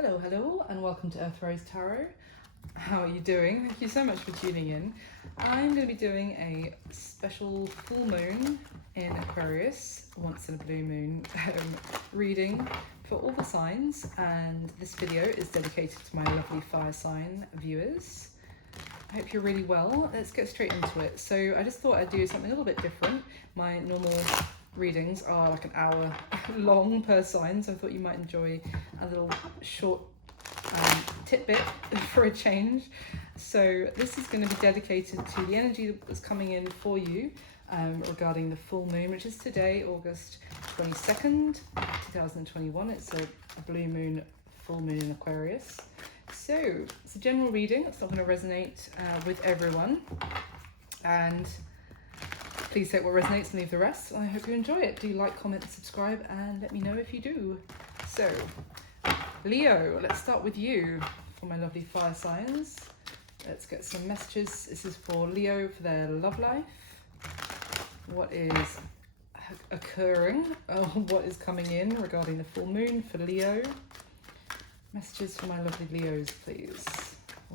Hello, and welcome to Earth Tarot. How are you doing? Thank you so much for tuning in. I'm going to be doing a special full moon in Aquarius, once in a blue moon, reading for all the signs, and this video is dedicated to my lovely fire sign viewers. I hope you're really well. Let's get straight into it. So I just thought I'd do something a little bit different. My normal readings are like an hour long per sign, so I thought you might enjoy a little short tidbit for a change. So this is going to be dedicated to the energy that's coming in for you regarding the full moon, which is today, August 22nd, 2021. It's a blue moon, full moon in Aquarius. So it's a general reading. It's not going to resonate with everyone, and please take what resonates and leave the rest. I hope you enjoy it. Do like, comment, subscribe, and let me know if you do. So, Leo, let's start with you for my lovely fire signs. Let's get some messages. This is for Leo for their love life. What is occurring? What is coming in regarding the full moon for Leo? Messages for my lovely Leos, please.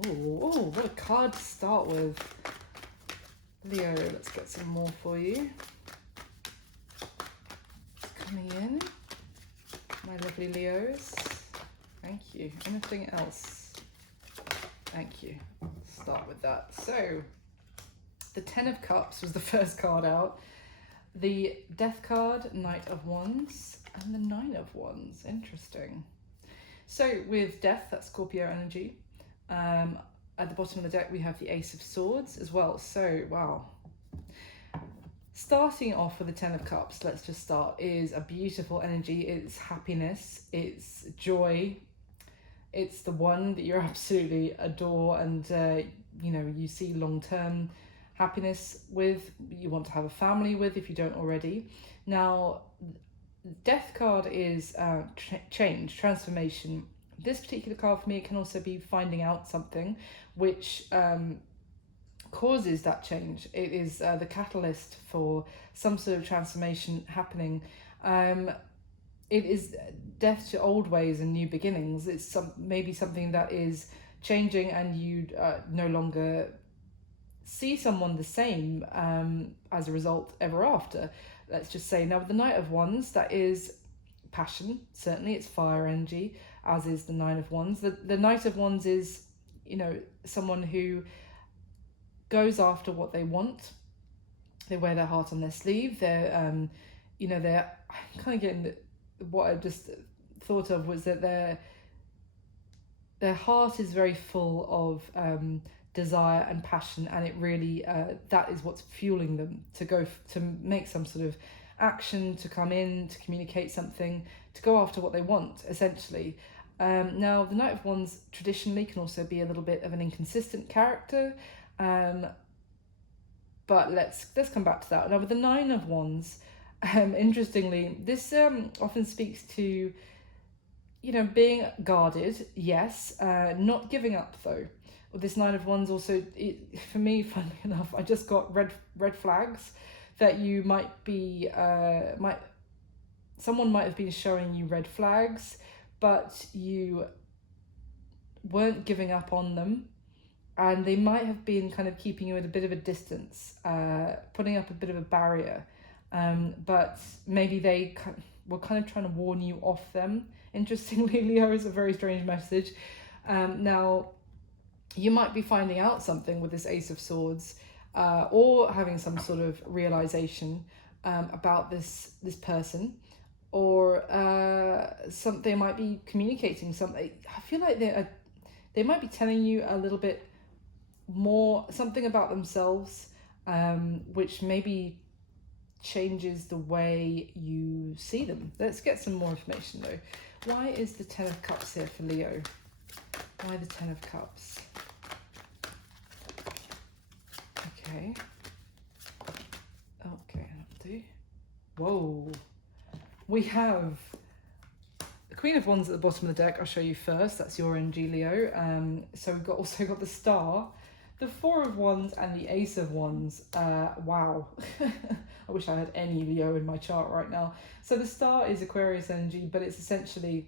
Oh, what a card to start with. Leo, let's get some more for you. It's coming in. My lovely Leos. Thank you. Anything else? Thank you. Start with that. So, the Ten of Cups was the first card out. The Death card, Knight of Wands, and the Nine of Wands. Interesting. So, with Death, that's Scorpio energy. At the bottom of the deck, we have the Ace of Swords as well. So, wow. Starting off with the Ten of Cups, let's just start, is a beautiful energy. It's happiness, it's joy, it's the one that you absolutely adore and, you see long-term happiness with, you want to have a family with if you don't already. Now, Death card is change, transformation. This particular card for me can also be finding out something which causes that change. It is the catalyst for some sort of transformation happening. It is death to old ways and new beginnings. It's maybe something that is changing and you no longer see someone the same as a result ever after. Let's just say, now with the Knight of Wands, that is passion. Certainly it's fire energy, as is the Nine of Wands. The Knight of Wands is, someone who goes after what they want. They wear their heart on their sleeve. They're, I'm kind of getting what I just thought of was that their heart is very full of desire and passion, and it really that is what's fueling them to make some sort of action, to come in, to communicate something, to go after what they want, essentially. Now, the Knight of Wands traditionally can also be a little bit of an inconsistent character, but let's come back to that. Now, with the Nine of Wands, interestingly, this often speaks to, being guarded, yes, not giving up though. With this Nine of Wands also, for me, funnily enough, I just got red flags that you might be, someone might have been showing you red flags, but you weren't giving up on them, and they might have been kind of keeping you at a bit of a distance, putting up a bit of a barrier, but maybe they were kind of trying to warn you off them. Interestingly, Leo is a very strange message. Now, you might be finding out something with this Ace of Swords, or having some sort of realization about this person, or they might be communicating something. I feel like they might be telling you a little bit more, something about themselves, which maybe changes the way you see them. Let's get some more information though. Why is the Ten of Cups here for Leo? Why the Ten of Cups? Okay, that'll do. Whoa. We have the Queen of Wands at the bottom of the deck. I'll show you first. That's your energy, Leo. So we've also got the Star, the Four of Wands, and the Ace of Wands. Wow. I wish I had any Leo in my chart right now. So the Star is Aquarius energy, but it's essentially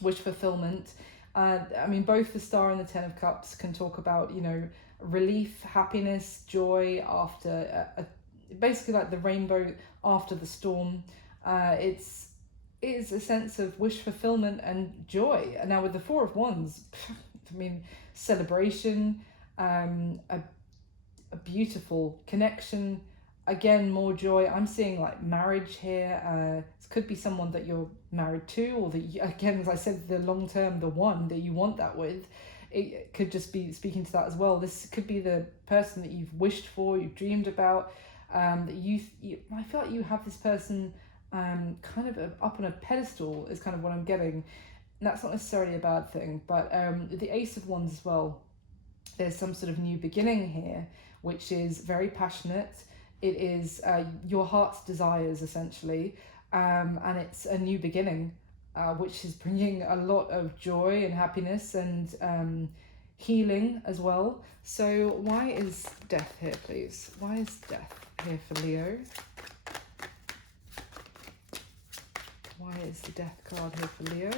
wish fulfillment. I mean, both the Star and the Ten of Cups can talk about, you know, relief, happiness, joy after basically like the rainbow after the storm. It is a sense of wish fulfillment and joy. And now with the Four of Wands, I mean, celebration, a beautiful connection, again, more joy. I'm seeing like marriage here. This could be someone that you're married to, or that you, again, as I said, the long term, the one that you want that with. It could just be speaking to that as well. This could be the person that you've wished for, you've dreamed about. That you I feel like you have this person kind of up on a pedestal is kind of what I'm getting. And that's not necessarily a bad thing, but the Ace of Wands as well. There's some sort of new beginning here, which is very passionate. It is your heart's desires, essentially, and it's a new beginning, which is bringing a lot of joy and happiness and healing as well. So why is death here, please? Why is death here for Leo? Why is the death card here for Leo?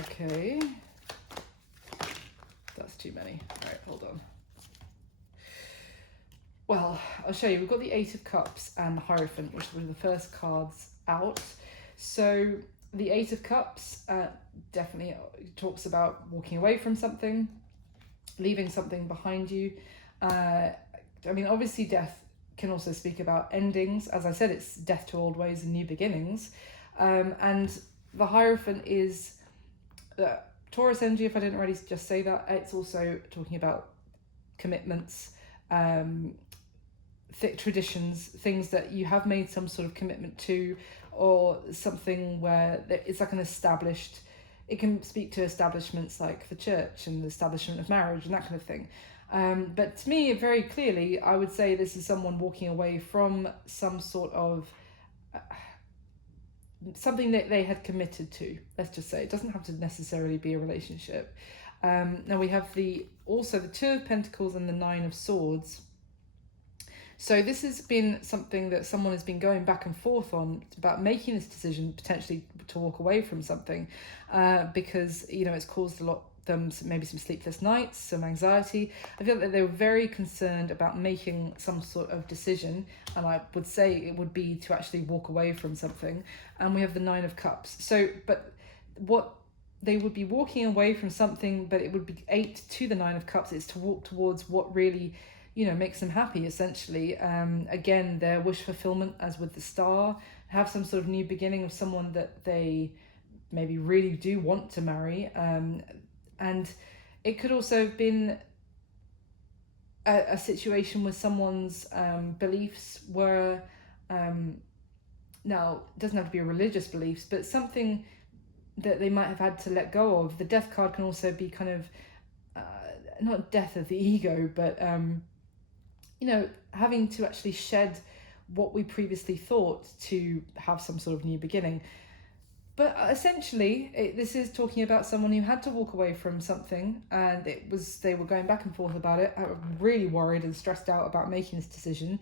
Okay. That's too many. All right, hold on. Well, I'll show you. We've got the Eight of Cups and the Hierophant, which were the first cards out. So the Eight of Cups definitely talks about walking away from something, leaving something behind you. I mean, obviously death can also speak about endings. As I said, it's death to old ways and new beginnings. And the Hierophant is Taurus energy, if I didn't already just say that. It's also talking about commitments, traditions, things that you have made some sort of commitment to, or something where it's like an established, it can speak to establishments like the church and the establishment of marriage and that kind of thing. But to me, very clearly, I would say this is someone walking away from some sort of something that they had committed to. Let's just say it doesn't have to necessarily be a relationship. Now we have also the Two of Pentacles and the Nine of Swords. So this has been something that someone has been going back and forth on about making this decision potentially to walk away from something, because you know it's caused them maybe some sleepless nights, some anxiety. I feel that they were very concerned about making some sort of decision, and I would say it would be to actually walk away from something. And we have the Nine of Cups. So, but what they would be walking away from something, but it would be 8 to the Nine of Cups. It's to walk towards what really, you know, makes them happy, essentially. Again, their wish fulfillment, as with the Star, have some sort of new beginning of someone that they maybe really do want to marry. And it could also have been a situation where someone's beliefs were, now, it doesn't have to be religious beliefs, but something that they might have had to let go of. The Death card can also be kind of, not death of the ego, but, you know, having to actually shed what we previously thought to have some sort of new beginning. But essentially, this is talking about someone who had to walk away from something, and they were going back and forth about it. I was really worried and stressed out about making this decision.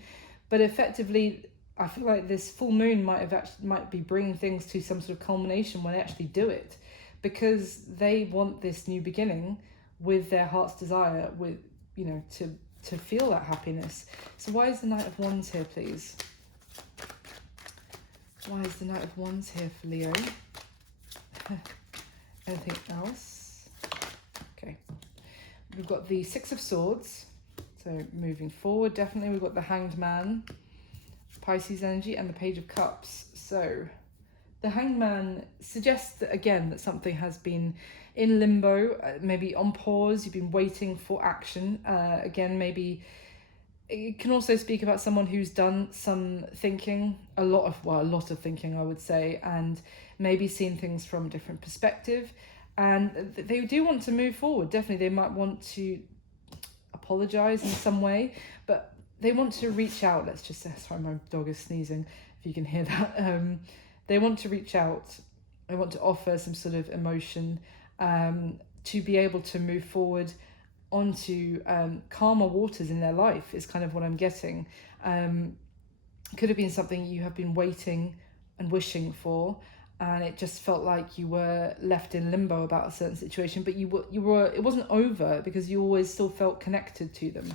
But effectively, I feel like this full moon might be bringing things to some sort of culmination when they actually do it, because they want this new beginning with their heart's desire, with, you know, to feel that happiness. So why is the Knight of Wands here, please? Why is the Knight of Wands here for Leo? Anything else? Okay. We've got the Six of Swords. So moving forward, definitely we've got the Hanged Man, Pisces energy, and the Page of Cups. So the Hanged Man suggests that, again, that something has been in limbo, maybe on pause. You've been waiting for action. Again, maybe it can also speak about someone who's done some thinking, a lot of thinking, I would say, and maybe seen things from a different perspective. And they do want to move forward. Definitely, they might want to apologize in some way, but they want to reach out. Let's just say, sorry, my dog is sneezing, if you can hear that. They want to reach out. They want to offer some sort of emotion to be able to move forward onto calmer waters in their life, is kind of what I'm getting. Could have been something you have been waiting and wishing for, and it just felt like you were left in limbo about a certain situation, but you were it wasn't over because you always still felt connected to them.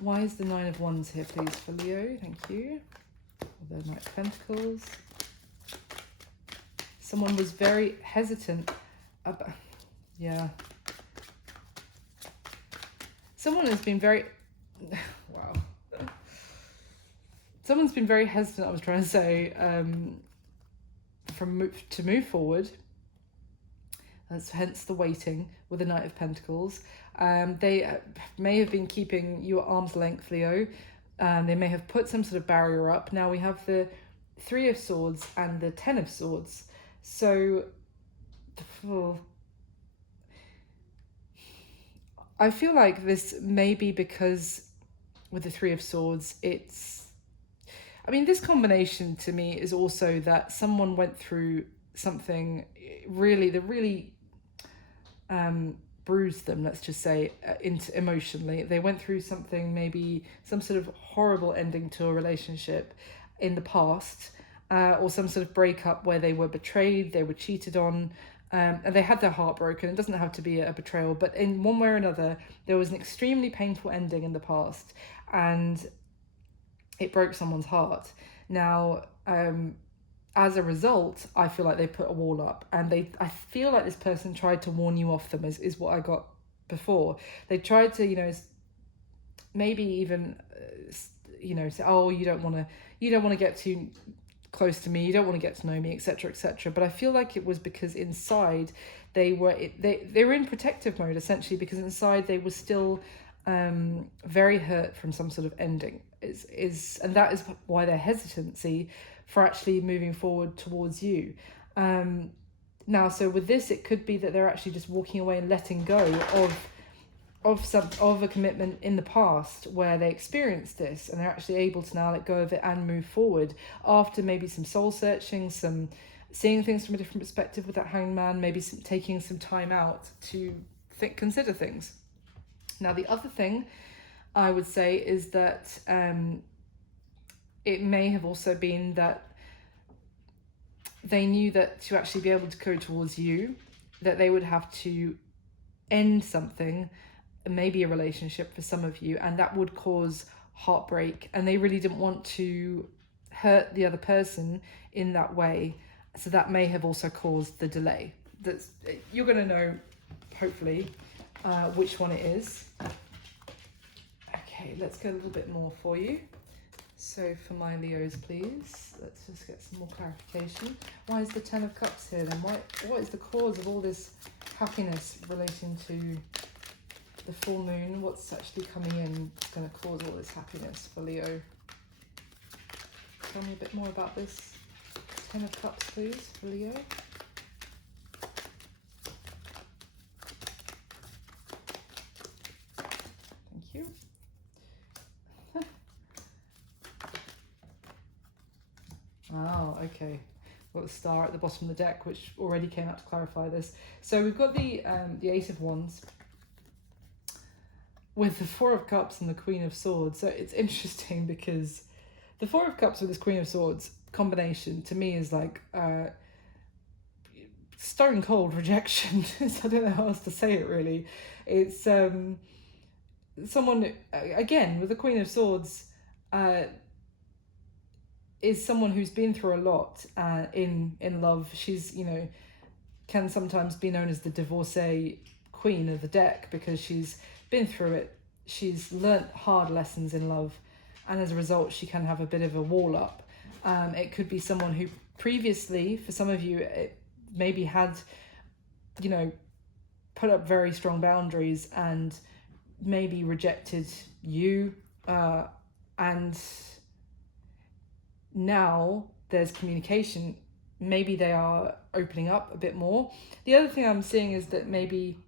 Why is the Nine of Wands here, please, for Leo? Thank you. The Knight of Pentacles. Someone was very hesitant about, yeah. Someone has been very, wow. Someone's been very hesitant, I was trying to say, to move forward. That's hence the waiting with the Knight of Pentacles. They may have been keeping you at arm's length, Leo. They may have put some sort of barrier up. Now we have the Three of Swords and the Ten of Swords. So, I feel like this may be because with the Three of Swords, I mean, this combination to me is also that someone went through something that really bruised them, let's just say, emotionally. They went through something, maybe some sort of horrible ending to a relationship in the past, or some sort of breakup where they were betrayed, they were cheated on, and they had their heart broken. It doesn't have to be a betrayal, but in one way or another, there was an extremely painful ending in the past, and it broke someone's heart. Now, as a result, I feel like they put a wall up, and I feel like this person tried to warn you off them, is what I got before. They tried to, maybe even, say, oh, you don't want to get too close to me, you don't want to get to know me, etc., etc. But I feel like it was because inside they were in protective mode, essentially, because inside they were still very hurt from some sort of ending. And that is why their hesitancy for actually moving forward towards you. Now, so with this, it could be that they're actually just walking away and letting go of a commitment in the past where they experienced this, and they're actually able to now let go of it and move forward after maybe some soul searching, some seeing things from a different perspective with that Hanged Man, maybe taking some time out to consider things. Now, the other thing I would say is that it may have also been that they knew that to actually be able to go towards you, that they would have to end something, maybe a relationship for some of you, and that would cause heartbreak, and they really didn't want to hurt the other person in that way. So that may have also caused the delay. You're going to know, hopefully, which one it is. Okay, let's go a little bit more for you. So for my Leos, please, let's just get some more clarification. Why is the Ten of Cups here then? What is the cause of all this happiness relating to the full moon? What's actually coming in that's going to cause all this happiness for Leo? Tell me a bit more about this Ten of Cups, please, for Leo. Thank you. Oh, okay. Got the star at the bottom of the deck, which already came out to clarify this. So we've got the Eight of Wands with the Four of Cups and the Queen of Swords. So it's interesting because the Four of Cups with this Queen of Swords combination to me is like stone cold rejection. I don't know how else to say it, really. It's someone, again, with the Queen of Swords, is someone who's been through a lot in love. She's, can sometimes be known as the divorcee queen of the deck because she's been through it. She's learnt hard lessons in love, and as a result, she can have a bit of a wall up. It could be someone who previously, for some of you, maybe had, put up very strong boundaries and maybe rejected you, and now there's communication. Maybe they are opening up a bit more. The other thing I'm seeing is that maybe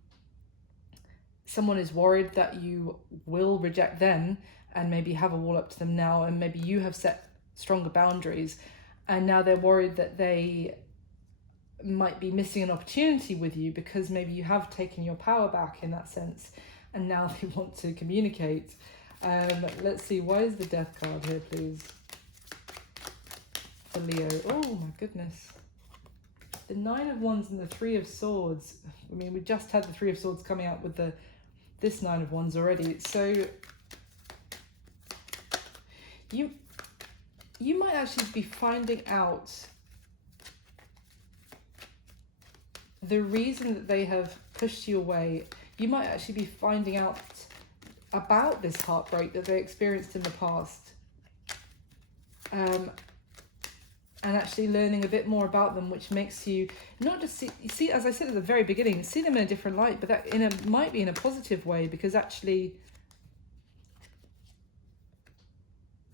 someone is worried that you will reject them and maybe have a wall up to them now, and maybe you have set stronger boundaries, and now they're worried that they might be missing an opportunity with you because maybe you have taken your power back in that sense, and now they want to communicate. Let's see, why is the Death card here, please? for Leo. Oh my goodness. The Nine of Wands and the Three of Swords. I mean, we just had the Three of Swords coming out with this Nine of Wands already. So you might actually be finding out the reason that they have pushed you away. You might actually be finding out about this heartbreak that they experienced in the past. And actually learning a bit more about them, which makes you not just see, as I said at the very beginning, see them in a different light, but that might be in a positive way, because actually,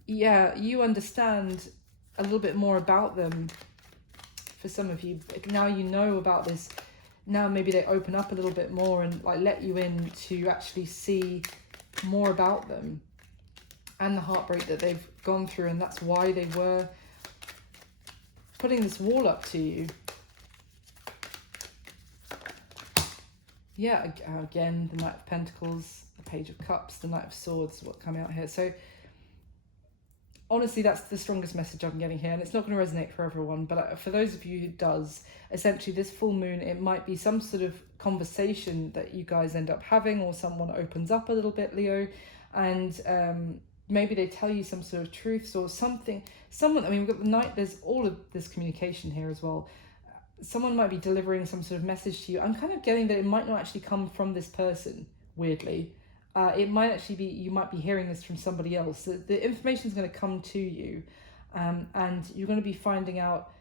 yeah, you understand a little bit more about them. For some of you, now you know about this. Now maybe they open up a little bit more and like let you in to actually see more about them and the heartbreak that they've gone through, and that's why they were putting this wall up to you. Yeah, again, the Knight of Pentacles, the Page of Cups, the Knight of Swords, what come out here. So honestly, that's the strongest message I'm getting here, and it's not going to resonate for everyone, but for those of you who does, essentially this full moon, it might be some sort of conversation that you guys end up having, or someone opens up a little bit, Leo, and maybe they tell you some sort of truths or something. I mean, we've got the Knight, there's all of this communication here as well. Someone might be delivering some sort of message to you. I'm kind of getting that it might not actually come from this person, weirdly. It might actually be, you might be hearing this from somebody else. The information is going to come to you, and you're going to be finding out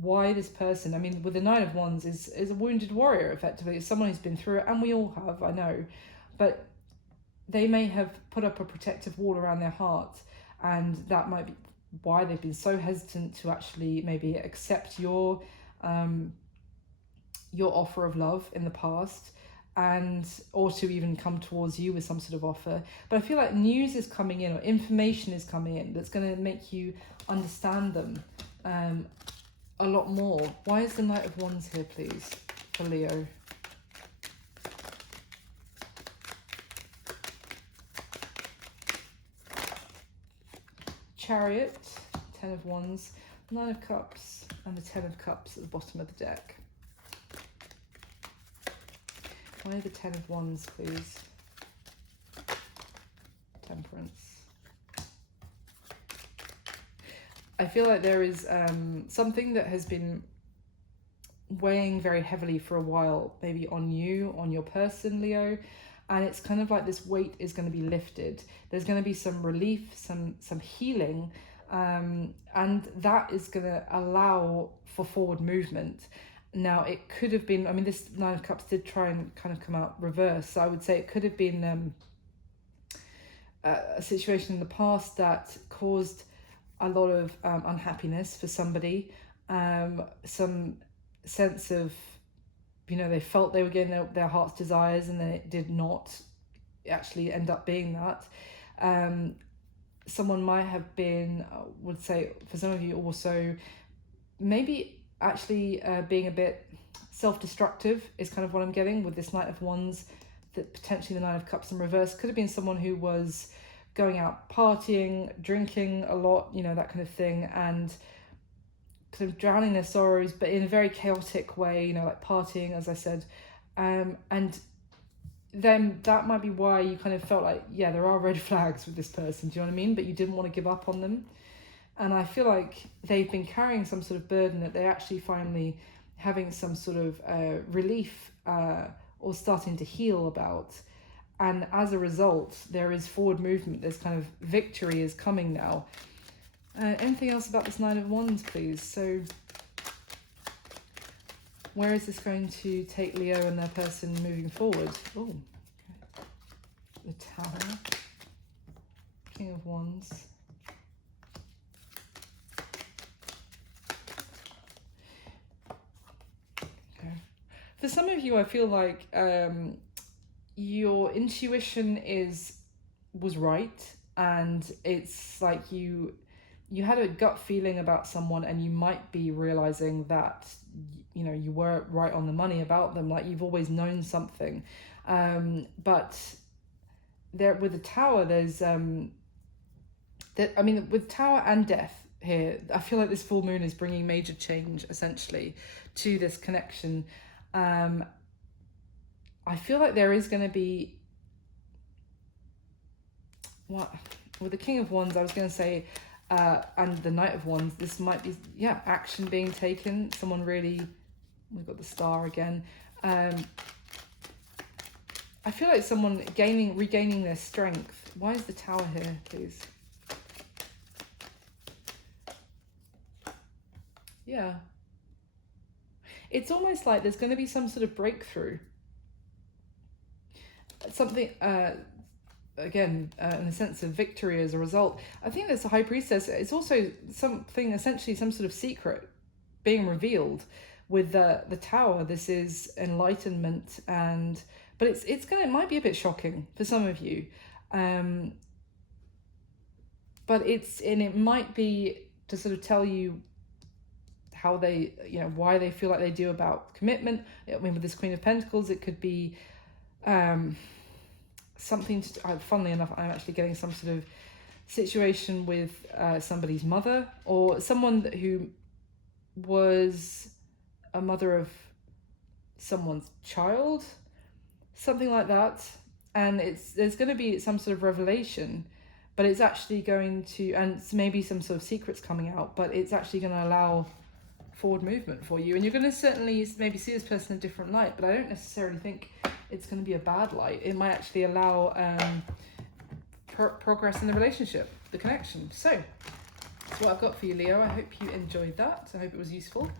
why this person, I mean, with the Nine of Wands, is a wounded warrior, effectively. It's someone who's been through it, and we all have, I know. But they may have put up a protective wall around their heart, and that might be why they've been so hesitant to actually maybe accept your offer of love in the past, or to even come towards you with some sort of offer. But I feel like news is coming in, or information is coming in, that's going to make you understand them a lot more. Why is the Knight of Wands here, please, for Leo? Chariot, Ten of Wands, Nine of Cups, and the Ten of Cups at the bottom of the deck. Why the Ten of Wands, please? Temperance. I feel like there is something that has been weighing very heavily for a while, maybe on you, on your person, Leo, and it's kind of like this weight is going to be lifted. There's going to be some relief, some healing, and that is going to allow for forward movement. Now, it could have been, I mean, this Nine of Cups did try and kind of come out reverse, so I would say it could have been a situation in the past that caused a lot of unhappiness for somebody, some sense of, you know, they felt they were getting their heart's desires, and then it did not actually end up being that. Someone might have been, would say, for some of you also, maybe actually being a bit self-destructive is kind of what I'm getting with this Knight of Wands, that potentially the Nine of Cups in reverse could have been someone who was going out partying, drinking a lot, you know, that kind of thing, and kind of drowning their sorrows, but in a very chaotic way, you know, like partying, as I said, and then that might be why you kind of felt like, yeah, there are red flags with this person, do you know what I mean? But you didn't want to give up on them. And I feel like they've been carrying some sort of burden that they're actually finally having some sort of relief or starting to heal about. And as a result, there is forward movement. There's kind of victory is coming now. Anything else about this Nine of Wands, please? So where is this going to take Leo and their person moving forward? Oh, okay. The Tower, King of Wands. Okay. For some of you, I feel like your intuition was right, and it's like you had a gut feeling about someone, and you might be realizing that, you know, you were right on the money about them, like you've always known something. But there with the Tower, there's I mean, with Tower and Death, here. I feel like this full moon is bringing major change essentially to this connection. I feel like there is going to be, what, with the King of Wands, I was going to say, and the Knight of Wands, this might be, yeah, action being taken. Someone really, we've got the Star again. I feel like someone regaining their strength. Why is the Tower here, please? Yeah. It's almost like there's going to be some sort of breakthrough. Something, again, in the sense of victory as a result. I think that's the High Priestess. It's also something, essentially some sort of secret being revealed with the Tower. This is enlightenment, but it might be a bit shocking for some of you, but it might be to sort of tell you how they, why they feel like they do about commitment. I mean, with this Queen of Pentacles, it could be something to, funnily enough, I'm actually getting some sort of situation with somebody's mother, or someone who was a mother of someone's child, something like that. And there's going to be some sort of revelation, but it's actually going to, and maybe some sort of secrets coming out, but it's actually going to allow forward movement for you. And you're going to certainly maybe see this person in a different light, but I don't necessarily think it's going to be a bad light. It might actually allow progress in the relationship, the connection. So that's what I've got for you, Leo. I hope you enjoyed that. I hope it was useful.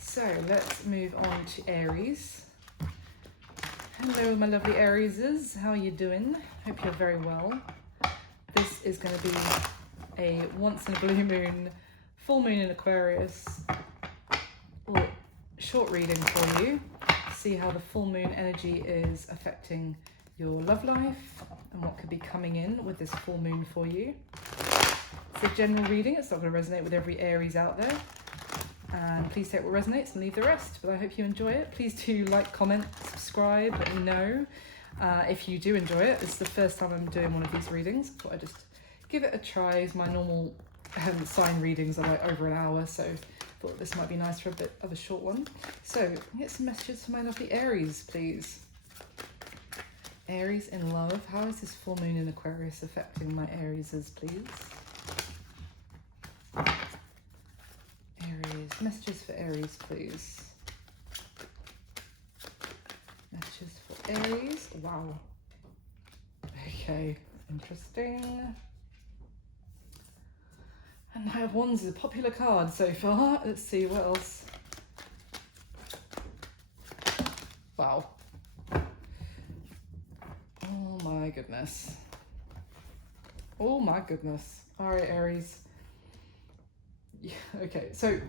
So let's move on to Aries. Hello, my lovely Arieses. How are you doing? Hope you're very well. This is going to be a once in a blue moon, full moon in Aquarius, short reading for you. See how the full moon energy is affecting your love life and what could be coming in with this full moon for you. It's a general reading. It's not going to resonate with every Aries out there. And please take what resonates and leave the rest. But I hope you enjoy it. Please do like, comment, subscribe, let me know if you do enjoy it. This is the first time I'm doing one of these readings. I thought I'd just give it a try. My normal sign readings are like over an hour, so I thought this might be nice for a bit of a short one. So get some messages for my lovely Aries, please. Aries in love. How is this full moon in Aquarius affecting my Arieses, please? Aries. Messages for Aries, please. Messages for Aries. Wow. Okay. Interesting. And Knight of Wands is a popular card so far. Let's see what else. Wow. Oh my goodness. Oh my goodness. All right, Aries. Yeah, okay, so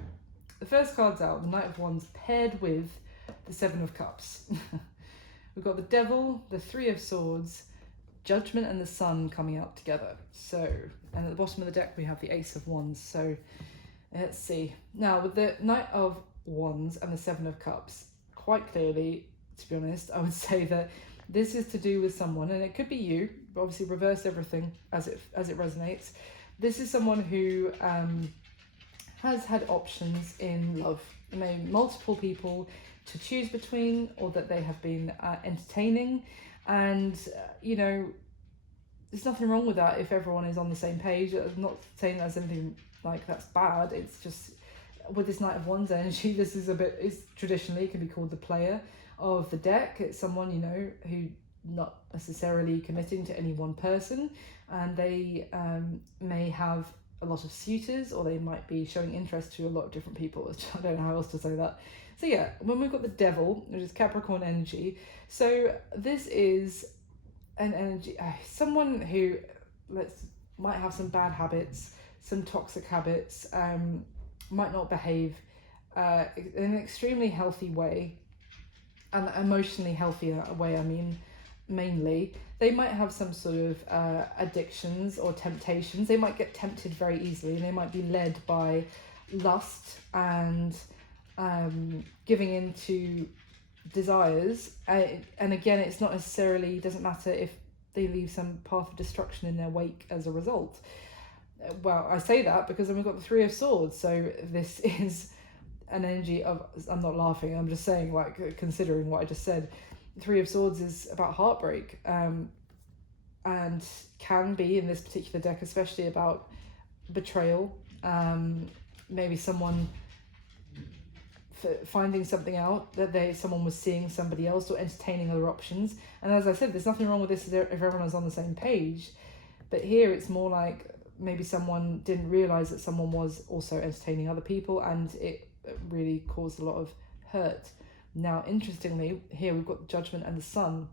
the first card's out, the Knight of Wands paired with the Seven of Cups. We've got the Devil, the Three of Swords, Judgment and the Sun coming out together. So, and at the bottom of the deck we have the Ace of Wands. So let's see. Now with the Knight of Wands and the Seven of Cups, quite clearly, to be honest, I would say that this is to do with someone, and it could be you, but obviously reverse everything as it resonates. This is someone who has had options in love. Maybe multiple people to choose between, or that they have been entertaining, and there's nothing wrong with that if everyone is on the same page. I'm not saying there's anything like that's bad. It's just with this Knight of Wands energy, this is traditionally it can be called the player of the deck. It's someone who not necessarily committing to any one person, and they may have a lot of suitors, or they might be showing interest to a lot of different people. I don't know how else to say that. So yeah, when we've got the Devil, which is Capricorn energy, so this is an energy, someone who might have some bad habits, some toxic habits, might not behave in an extremely healthy way, and emotionally healthier way, I mean, mainly. They might have some sort of addictions or temptations. They might get tempted very easily, and they might be led by lust and giving into desires. And again, it's not necessarily, doesn't matter if they leave some path of destruction in their wake as a result. well, I say that because then we've got the Three of Swords. So this is an energy of, I'm not laughing, I'm just saying, like, considering what I just said, Three of Swords is about heartbreak, and can be, in this particular deck especially, about betrayal. Maybe someone finding something out that someone was seeing somebody else or entertaining other options. And as I said, there's nothing wrong with this if everyone is on the same page, but here it's more like maybe someone didn't realize that someone was also entertaining other people, and it really caused a lot of hurt. Now, interestingly, here we've got the Judgment and the Sun.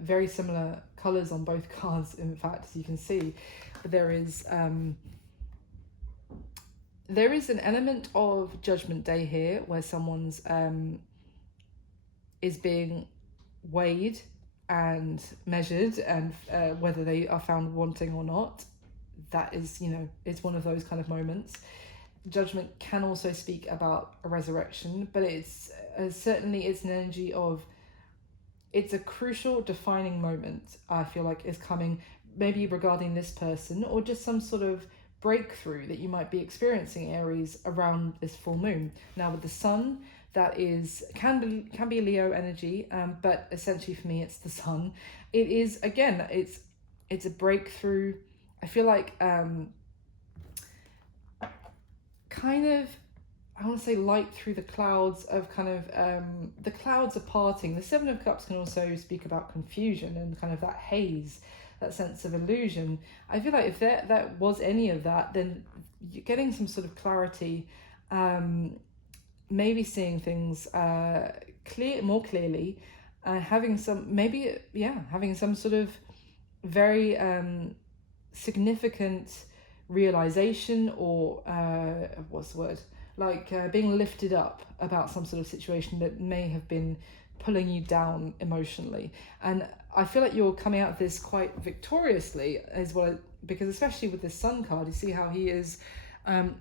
Very similar colors on both cards, in fact, as you can see. But there is an element of Judgment Day here, where someone's is being weighed and measured, and whether they are found wanting or not. That is, it's one of those kind of moments. Judgment can also speak about a resurrection, but it's certainly it's an energy of, it's a crucial defining moment, I feel like, is coming, maybe regarding this person, or just some sort of breakthrough that you might be experiencing, Aries, around this full moon. Now with the Sun, that is can be Leo energy, but essentially for me it's the Sun. It is, again, it's a breakthrough. I feel like kind of, I want to say, light through the clouds of kind of the clouds are parting. The Seven of Cups can also speak about confusion and kind of that haze, that sense of illusion. I feel like if that was any of that, then you're getting some sort of clarity, maybe seeing things more clearly, and having some, maybe, having some sort of very significant realization, or what's the word, like being lifted up about some sort of situation that may have been pulling you down emotionally. And I feel like you're coming out of this quite victoriously as well, because especially with this Sun card, you see how he is kind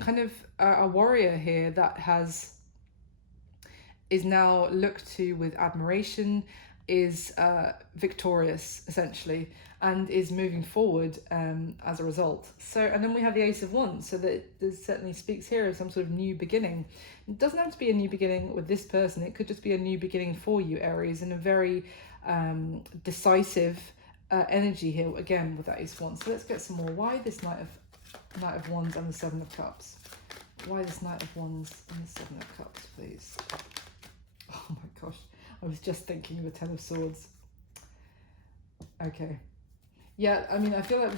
of a warrior here that is now looked to with admiration, is victorious essentially, and is moving forward as a result. So, and then we have the Ace of Wands, so that this certainly speaks here of some sort of new beginning. It doesn't have to be a new beginning with this person, it could just be a new beginning for you, Aries, in a very decisive energy here, again, with that Ace of Wands. So let's get some more. Why this Knight of Wands and the Seven of Cups? Why this Knight of Wands and the Seven of Cups, please? Oh my gosh, I was just thinking of the Ten of Swords. Okay. Yeah, I mean, I feel like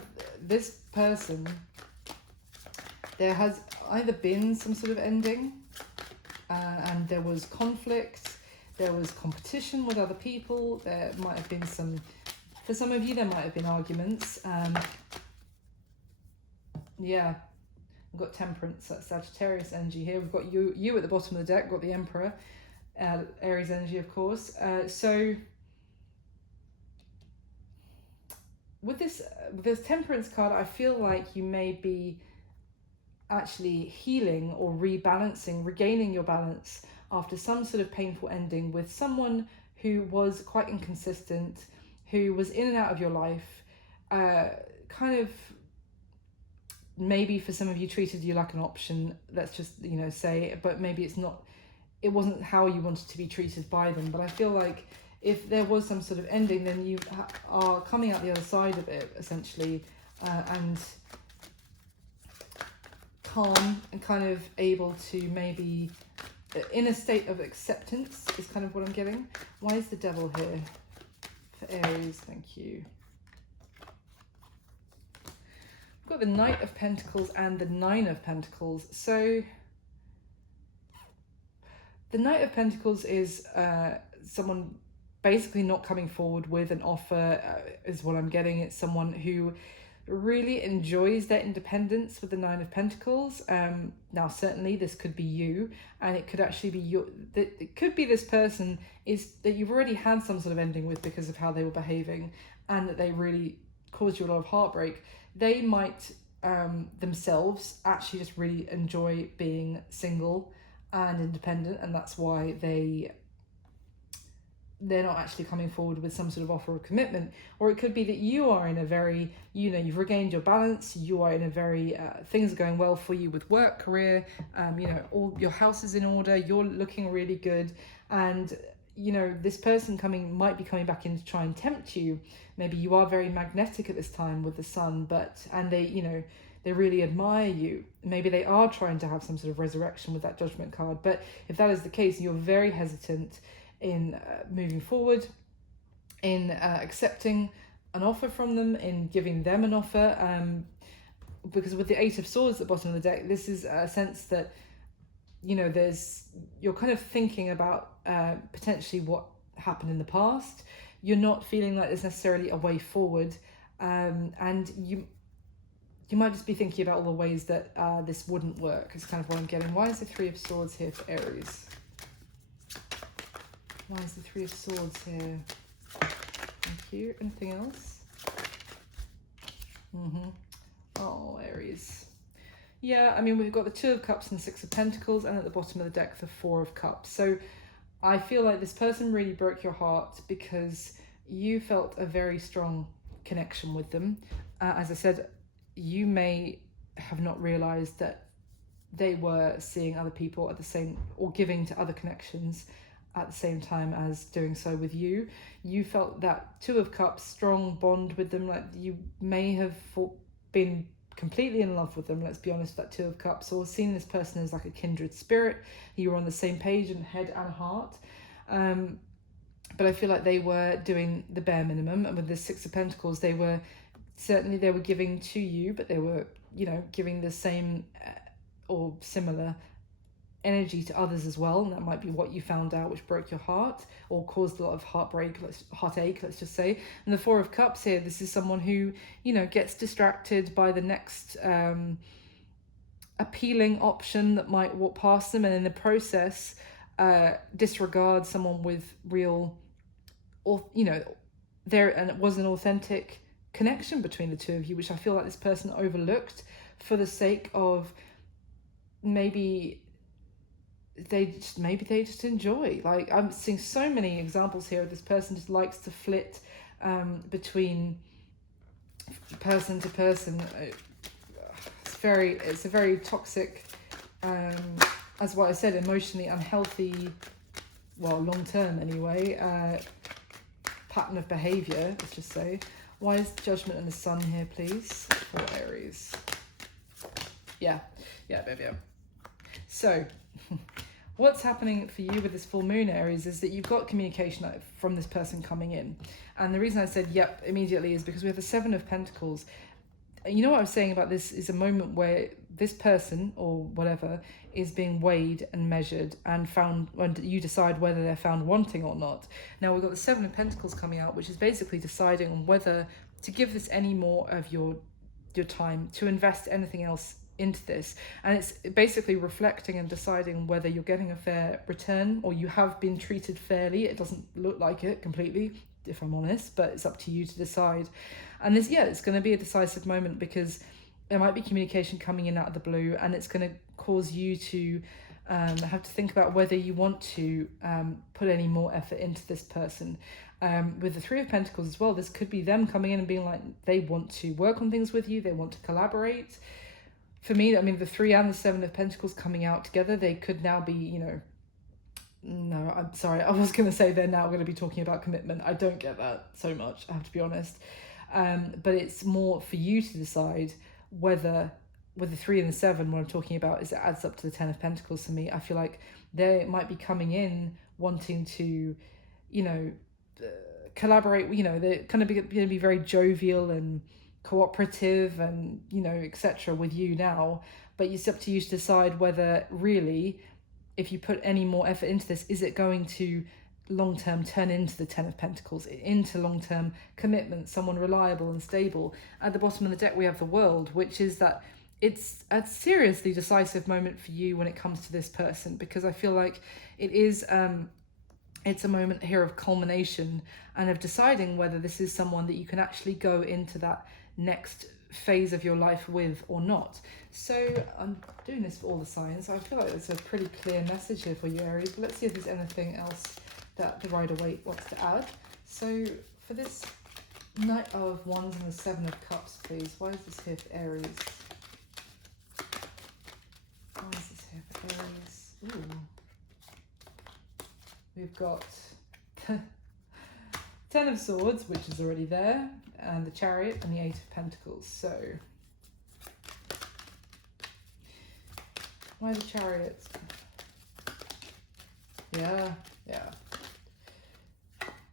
this person, there has either been some sort of ending, and there was conflict, there was competition with other people, there might have been some, for some of you, there might have been arguments. Yeah, we've got Temperance, that's Sagittarius energy here. We've got you at the bottom of the deck, we've got the Emperor, Aries energy, of course. So with this Temperance card, I feel like you may be actually healing or rebalancing, regaining your balance after some sort of painful ending with someone who was quite inconsistent, who was in and out of your life, kind of maybe for some of you treated you like an option, let's just, say, but maybe it wasn't how you wanted to be treated by them. But I feel like if there was some sort of ending, then you are coming out the other side of it, essentially, and calm and kind of able to maybe in a state of acceptance is kind of what I'm getting. Why is the Devil here for Aries? Thank you. I've got the Knight of Pentacles and the Nine of Pentacles. So the Knight of Pentacles is someone basically not coming forward with an offer, is what I'm getting. It's someone who really enjoys their independence with the Nine of Pentacles. Now, certainly this could be you, and it could actually be it could be this person is that you've already had some sort of ending with because of how they were behaving, and that they really caused you a lot of heartbreak. They might themselves actually just really enjoy being single and independent, and that's why they they're not actually coming forward with some sort of offer of commitment. Or it could be that you are in a very, you know, you've regained your balance, you are in a very, things are going well for you with work, career, you know, all your house is in order, you're looking really good, and you know, this person might be coming back in to try and tempt you. Maybe you are very magnetic at this time with the sun, and they, you know, they really admire you. Maybe they are trying to have some sort of resurrection with that Judgment card. But if that is the case, you're very hesitant in moving forward, in accepting an offer from them, in giving them an offer, because with the Eight of Swords at the bottom of the deck, this is a sense that, you know, you're kind of thinking about potentially what happened in the past. You're not feeling like there's necessarily a way forward, and you might just be thinking about all the ways that this wouldn't work. Is kind of what I'm getting. Why is the Three of Swords here for Aries? Why is the Three of Swords here? Thank you. Anything else? Oh, Aries. Yeah, I mean, we've got the Two of Cups and the Six of Pentacles, and at the bottom of the deck, the Four of Cups. So I feel like this person really broke your heart because you felt a very strong connection with them. As I said, you may have not realized that they were seeing other people at the same, or giving to other connections at the same time as doing so with you. You felt that Two of Cups strong bond with them, like you may have been completely in love with them, let's be honest, that Two of Cups, or seen this person as like a kindred spirit. You were on the same page in head and heart. But I feel like they were doing the bare minimum, and with the Six of Pentacles, they were giving to you, but they were, you know, giving the same or similar energy to others as well, and that might be what you found out, which broke your heart or caused a lot of heartache, let's just say. And the Four of Cups here, this is someone who, you know, gets distracted by the next appealing option that might walk past them, and in the process disregard someone with real, or you know, and it was an authentic connection between the two of you, which I feel like this person overlooked for the sake of maybe they just enjoy. Like, I'm seeing so many examples here of this person just likes to flit between person to person. It's a very toxic, as what I said, emotionally unhealthy, well, long term anyway, pattern of behavior, let's just say. Why is Judgment and the Sun here, please, for Aries? Yeah, baby. So what's happening for you with this full moon, Aries, is that you've got communication from this person coming in. And the reason I said yep immediately is because we have the Seven of Pentacles. You know what I was saying about this is a moment where this person or whatever is being weighed and measured and found, and you decide whether they're found wanting or not. Now we've got the Seven of Pentacles coming out, which is basically deciding on whether to give this any more of your time, to invest anything else into this. And it's basically reflecting and deciding whether you're getting a fair return or you have been treated fairly. It doesn't look like it completely, if I'm honest, but it's up to you to decide. And this, it's going to be a decisive moment because there might be communication coming in out of the blue, and it's going to cause you to have to think about whether you want to put any more effort into this person. With the Three of Pentacles as well, this could be them coming in and being like, they want to work on things with you, they want to collaborate. For me, I mean, the Three and the Seven of Pentacles coming out together, they could now be, you know, no, I'm sorry, I was going to say they're now going to be talking about commitment. I don't get that so much, I have to be honest. But it's more for you to decide whether, with the Three and the Seven, what I'm talking about is it adds up to the Ten of Pentacles for me. I feel like they might be coming in wanting to, you know, collaborate, you know, they're kind of going to be very jovial and cooperative and, you know, etc. with you now, but it's up to you to decide whether really, if you put any more effort into this, is it going to long-term turn into the Ten of Pentacles, into long-term commitment, someone reliable and stable. At the bottom of the deck we have the World, which is that it's a seriously decisive moment for you when it comes to this person, because I feel like it is it's a moment here of culmination and of deciding whether this is someone that you can actually go into that next phase of your life with or not. So I'm doing this for all the signs, so I feel like it's a pretty clear message here for you, Aries, but let's see if there's anything else that the Rider-Waite wants to add. So for this Knight of Wands and the Seven of Cups, please. Why is this here for Aries? Why is this here for Aries? Ooh. We've got Ten of Swords, which is already there, and the Chariot and the Eight of Pentacles. So, why the Chariot? Yeah.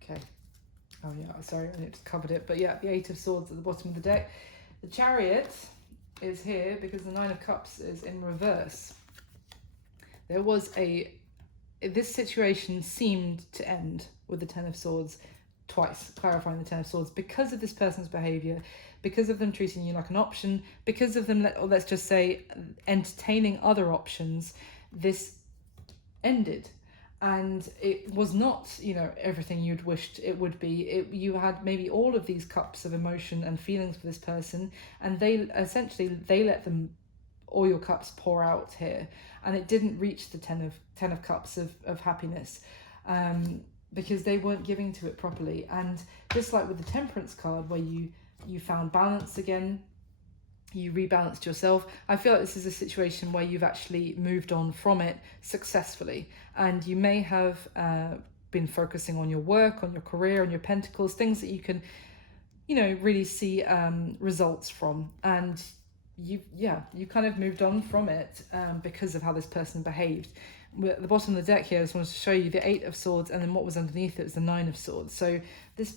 Okay. Oh yeah, sorry, I just covered it. But yeah, the Eight of Swords at the bottom of the deck. The Chariot is here because the Nine of Cups is in reverse. There was this situation seemed to end with the Ten of Swords twice, clarifying the Ten of Swords, because of this person's behavior, because of them treating you like an option, because of them, let's just say, entertaining other options. This ended. And it was not, you know, everything you'd wished it would be. You had maybe all of these cups of emotion and feelings for this person, and they let them, all your cups, pour out here, and it didn't reach the ten of cups of happiness, because they weren't giving to it properly. And just like with the Temperance card, where you found balance again, you rebalanced yourself. I feel like this is a situation where you've actually moved on from it successfully, and you may have been focusing on your work, on your career, on your Pentacles, things that you can, you know, really see results from, and you kind of moved on from it because of how this person behaved. At the bottom of the deck here, I just wanted to show you the Eight of Swords, and then what was underneath it was the Nine of Swords. So this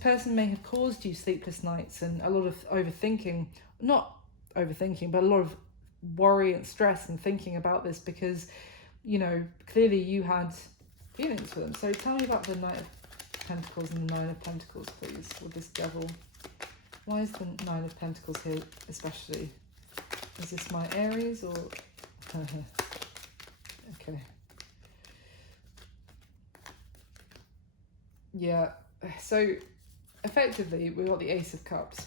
person may have caused you sleepless nights and a lot of overthinking, not overthinking, but a lot of worry and stress and thinking about this, because, you know, clearly you had feelings for them. So tell me about the Knight of Pentacles and the Nine of Pentacles, please, with this Devil. Why is the Nine of Pentacles here especially? Is this my Aries or... Okay. Yeah, so effectively we got the Ace of Cups.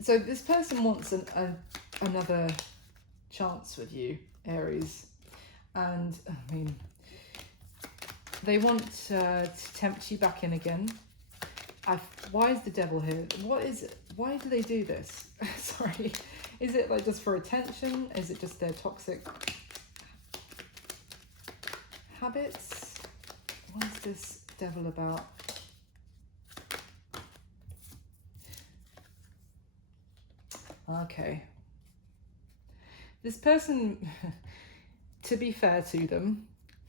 So this person wants another chance with you, Aries, and I mean, they want to tempt you back in again. Why is the Devil here? What is it? Why do they do this? Sorry, is it like just for attention? Is it just their toxic habits? What is this Devil about? Okay. This person, to be fair to them,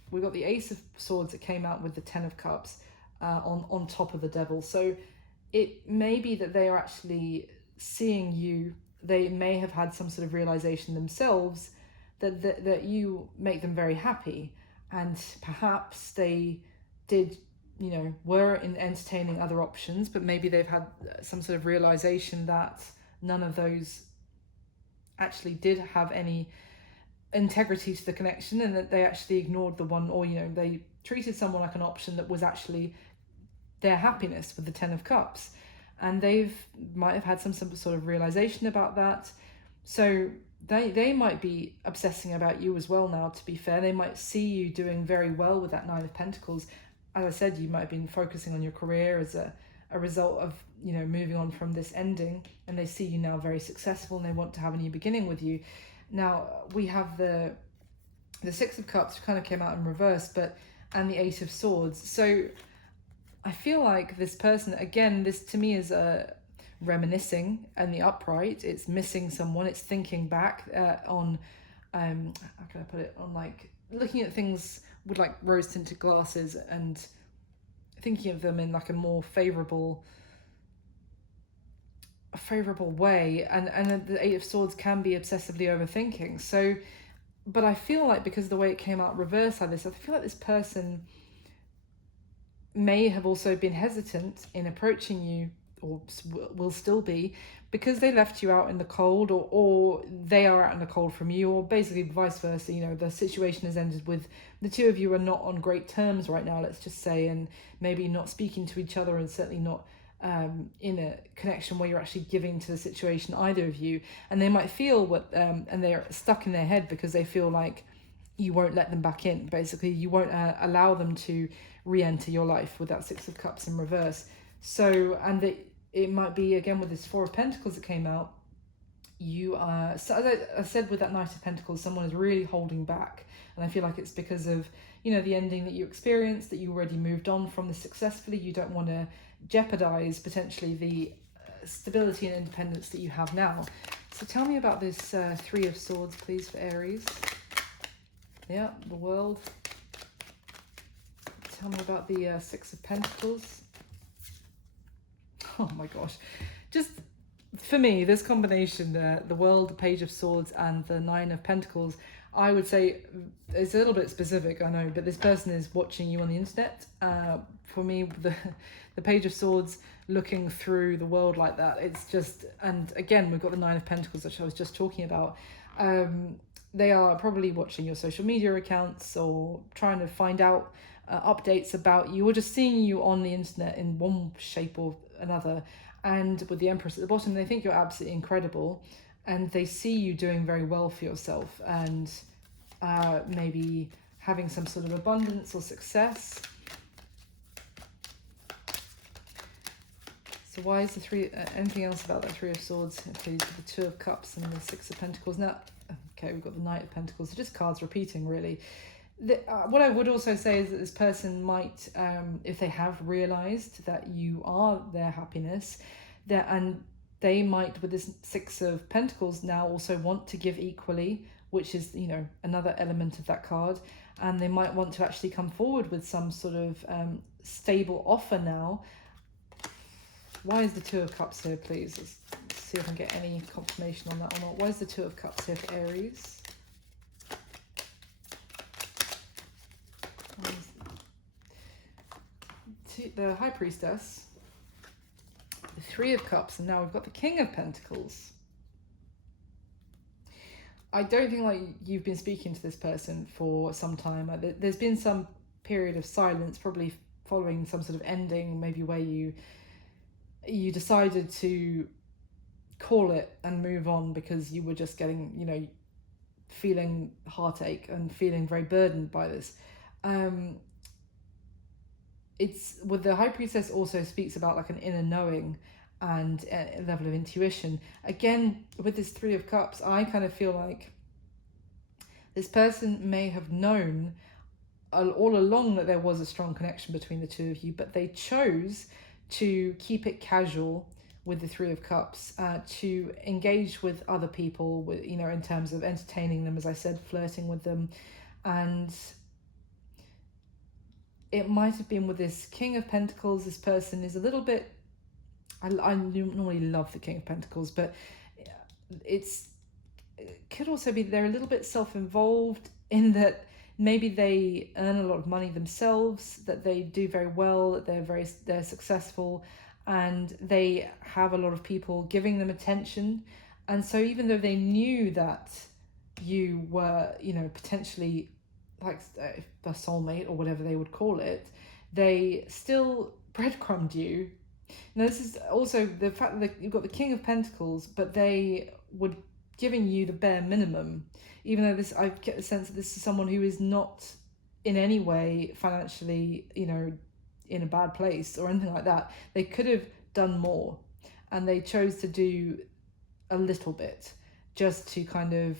we got the Ace of Swords that came out with the Ten of Cups on top of the Devil. So it may be that they are actually seeing you. They may have had some sort of realization themselves that you make them very happy. And perhaps they did, you know, were entertaining other options, but maybe they've had some sort of realization that none of those actually did have any integrity to the connection, and that they actually ignored the one, or, you know, they treated someone like an option that was actually their happiness with the Ten of Cups. And might have had some sort of realization about that. So they might be obsessing about you as well now, to be fair. They might see you doing very well with that Nine of Pentacles. As I said, you might have been focusing on your career as a result of, you know, moving on from this ending, and they see you now very successful and they want to have a new beginning with you. Now we have the Six of Cups, which kind of came out in reverse, and the Eight of Swords. So I feel like this person, again, this to me is reminiscing, and the upright, it's missing someone, it's thinking back on, how can I put it, on like looking at things with like rose tinted glasses and thinking of them in like a more favorable way, and the Eight of Swords can be obsessively overthinking. So, but I feel like because of the way it came out reverse like this, I feel like this person may have also been hesitant in approaching you, or will still be, because they left you out in the cold, or they are out in the cold from you, or basically vice versa. You know, the situation has ended with the two of you are not on great terms right now, let's just say, and maybe not speaking to each other, and certainly not in a connection where you're actually giving to the situation, either of you. And they might feel and they're stuck in their head because they feel like, you won't let them back in. Basically, you won't allow them to re-enter your life with that Six of Cups in reverse. So, and it might be, again, with this Four of Pentacles that came out, you are, so as I said with that Knight of Pentacles, someone is really holding back. And I feel like it's because of, you know, the ending that you experienced, that you already moved on from this successfully. You don't want to jeopardize potentially the stability and independence that you have now. So tell me about this Three of Swords, please, for Aries. Yeah, the World. Tell me about the Six of Pentacles. Oh my gosh. Just, for me, this combination, the World, the Page of Swords, and the Nine of Pentacles, I would say it's a little bit specific, I know, but this person is watching you on the internet. For me, the Page of Swords, looking through the world like that, it's just, and again, we've got the Nine of Pentacles, which I was just talking about. They are probably watching your social media accounts or trying to find out updates about you, or just seeing you on the internet in one shape or another. And with the Empress at the bottom, they think you're absolutely incredible, and they see you doing very well for yourself, and maybe having some sort of abundance or success. So why is the three, anything else about that Three of Swords, please, with the Two of Cups and the Six of Pentacles? Now, okay, we've got the Knight of Pentacles. So just cards repeating, really. What I would also say is that this person might, if they have realized that you are their happiness, and they might, with this Six of Pentacles, now also want to give equally, which is, you know, another element of that card. And they might want to actually come forward with some sort of stable offer now. Why is the Two of Cups here, please? Let's see if I can get any confirmation on that or not. Why is the Two of Cups here for Aries? The High Priestess, the Three of Cups, and now we've got the King of Pentacles. I don't think like you've been speaking to this person for some time. There's been some period of silence, probably following some sort of ending, maybe where you decided to call it and move on because you were just getting, you know, feeling heartache and feeling very burdened by this. It's with the High Priestess also speaks about like an inner knowing and a level of intuition. Again, with this Three of Cups, I kind of feel like this person may have known all along that there was a strong connection between the two of you, but they chose to keep it casual with the Three of Cups, to engage with other people, with, you know, in terms of entertaining them, as I said, flirting with them. And it might have been with this King of Pentacles, this person is a little bit, I normally love the King of Pentacles, but it could also be they're a little bit self-involved in that maybe they earn a lot of money themselves, that they do very well, that they're successful, and they have a lot of people giving them attention. And so even though they knew that you were, you know, potentially like a soulmate or whatever they would call it, they still breadcrumbed you. Now this is also the fact that you've got the King of Pentacles, but they were giving you the bare minimum, even though this, I get the sense that this is someone who is not in any way financially, you know, in a bad place or anything like that. They could have done more, and they chose to do a little bit just to kind of,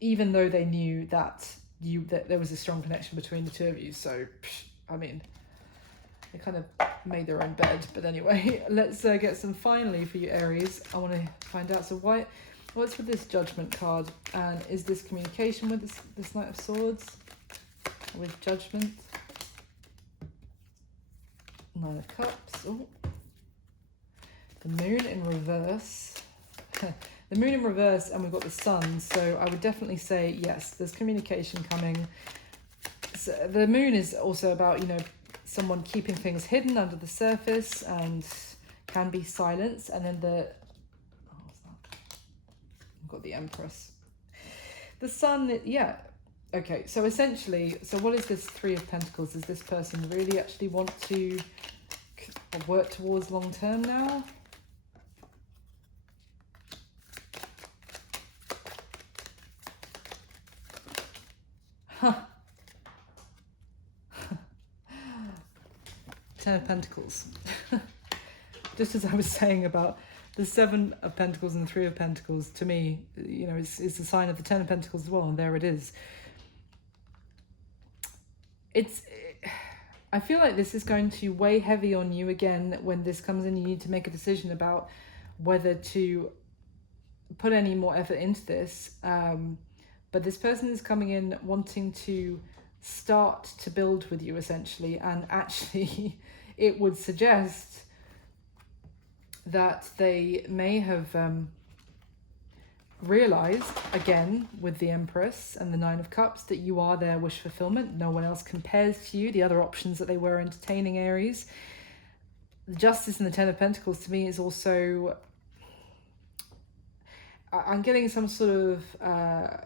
even though they knew that there was a strong connection between the two of you. So, I mean, they kind of made their own bed. But anyway, let's get some finally for you, Aries. I want to find out, so what's with this Judgment card? And is this communication with this Knight of Swords? With Judgment? Nine of Cups. Oh. The Moon in reverse. The Moon in reverse, and we've got the Sun. So I would definitely say, yes, there's communication coming. So the Moon is also about, you know, someone keeping things hidden under the surface and can be silenced. And then what's that? We've got the Empress. The Sun, yeah. Okay, so essentially, so what is this Three of Pentacles? Does this person really actually want to work towards long term now? Ten of Pentacles. Just as I was saying about the Seven of Pentacles and the Three of Pentacles, to me, you know, is the sign of the Ten of Pentacles as well, and there it is. I feel like this is going to weigh heavy on you again when this comes in. You need to make a decision about whether to put any more effort into this. But this person is coming in wanting to start to build with you, essentially, and actually it would suggest that they may have realized, again with the Empress and the Nine of Cups, that you are their wish fulfillment. No one else compares to you. The other options that they were entertaining, Aries. The Justice and the Ten of Pentacles to me is also, I'm getting some sort of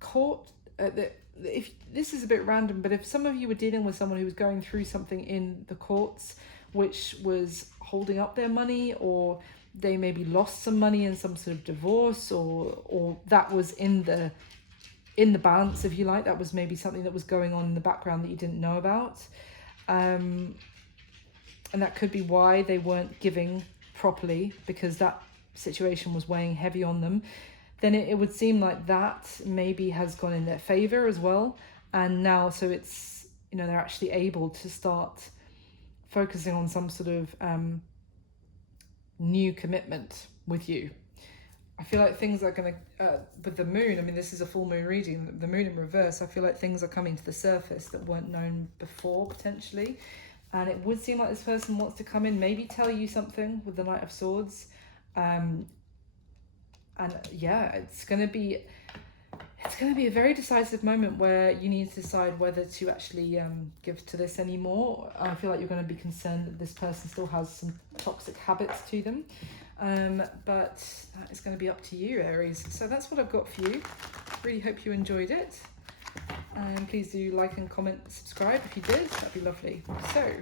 court, if this is a bit random, but if some of you were dealing with someone who was going through something in the courts which was holding up their money, or they maybe lost some money in some sort of divorce, or that was in the balance, if you like, that was maybe something that was going on in the background that you didn't know about, and that could be why they weren't giving properly, because that situation was weighing heavy on them. Then it would seem like that maybe has gone in their favor as well, and now so it's, you know, they're actually able to start focusing on some sort of new commitment with you. I feel like things are going to, with the moon, I mean, this is a full moon reading, the moon in reverse, I feel like things are coming to the surface that weren't known before, potentially. And it would seem like this person wants to come in, maybe tell you something with the Knight of Swords. And yeah, it's going to be a very decisive moment where you need to decide whether to actually give to this anymore. I feel like you're going to be concerned that this person still has some toxic habits to them. But that is going to be up to you, Aries. So that's what I've got for you. Really hope you enjoyed it. And please do like and comment, subscribe if you did. That'd be lovely. So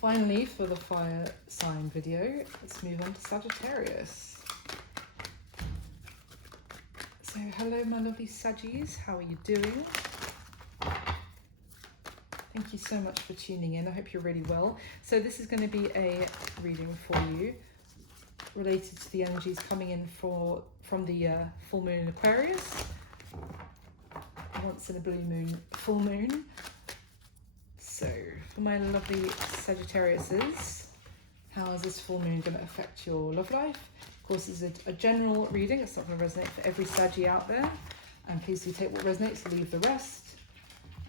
finally, for the fire sign video, let's move on to Sagittarius. So hello my lovely Saggies, how are you doing? Thank you so much for tuning in. I hope you're really well. So this is going to be a reading for you related to the energies coming in from the full moon in Aquarius. Once in a blue moon, full moon. So for my lovely Sagittariuses, how is this full moon going to affect your love life? Of course, it's a general reading. It's not going to resonate for every Saggy out there. And please do take what resonates, leave the rest.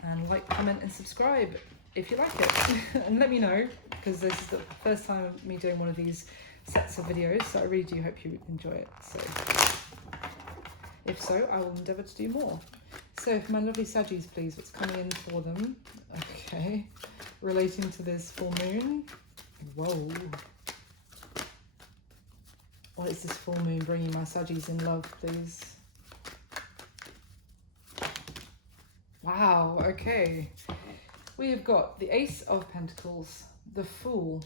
And like, comment, and subscribe if you like it. And let me know, because this is the first time of me doing one of these sets of videos. So I really do hope you enjoy it. So if so, I will endeavour to do more. So for my lovely Saggies, please, what's coming in for them? Okay, relating to this full moon. Whoa. What is this full moon bringing my Saggies in love, please? Wow, okay. We have got the Ace of Pentacles, the Fool,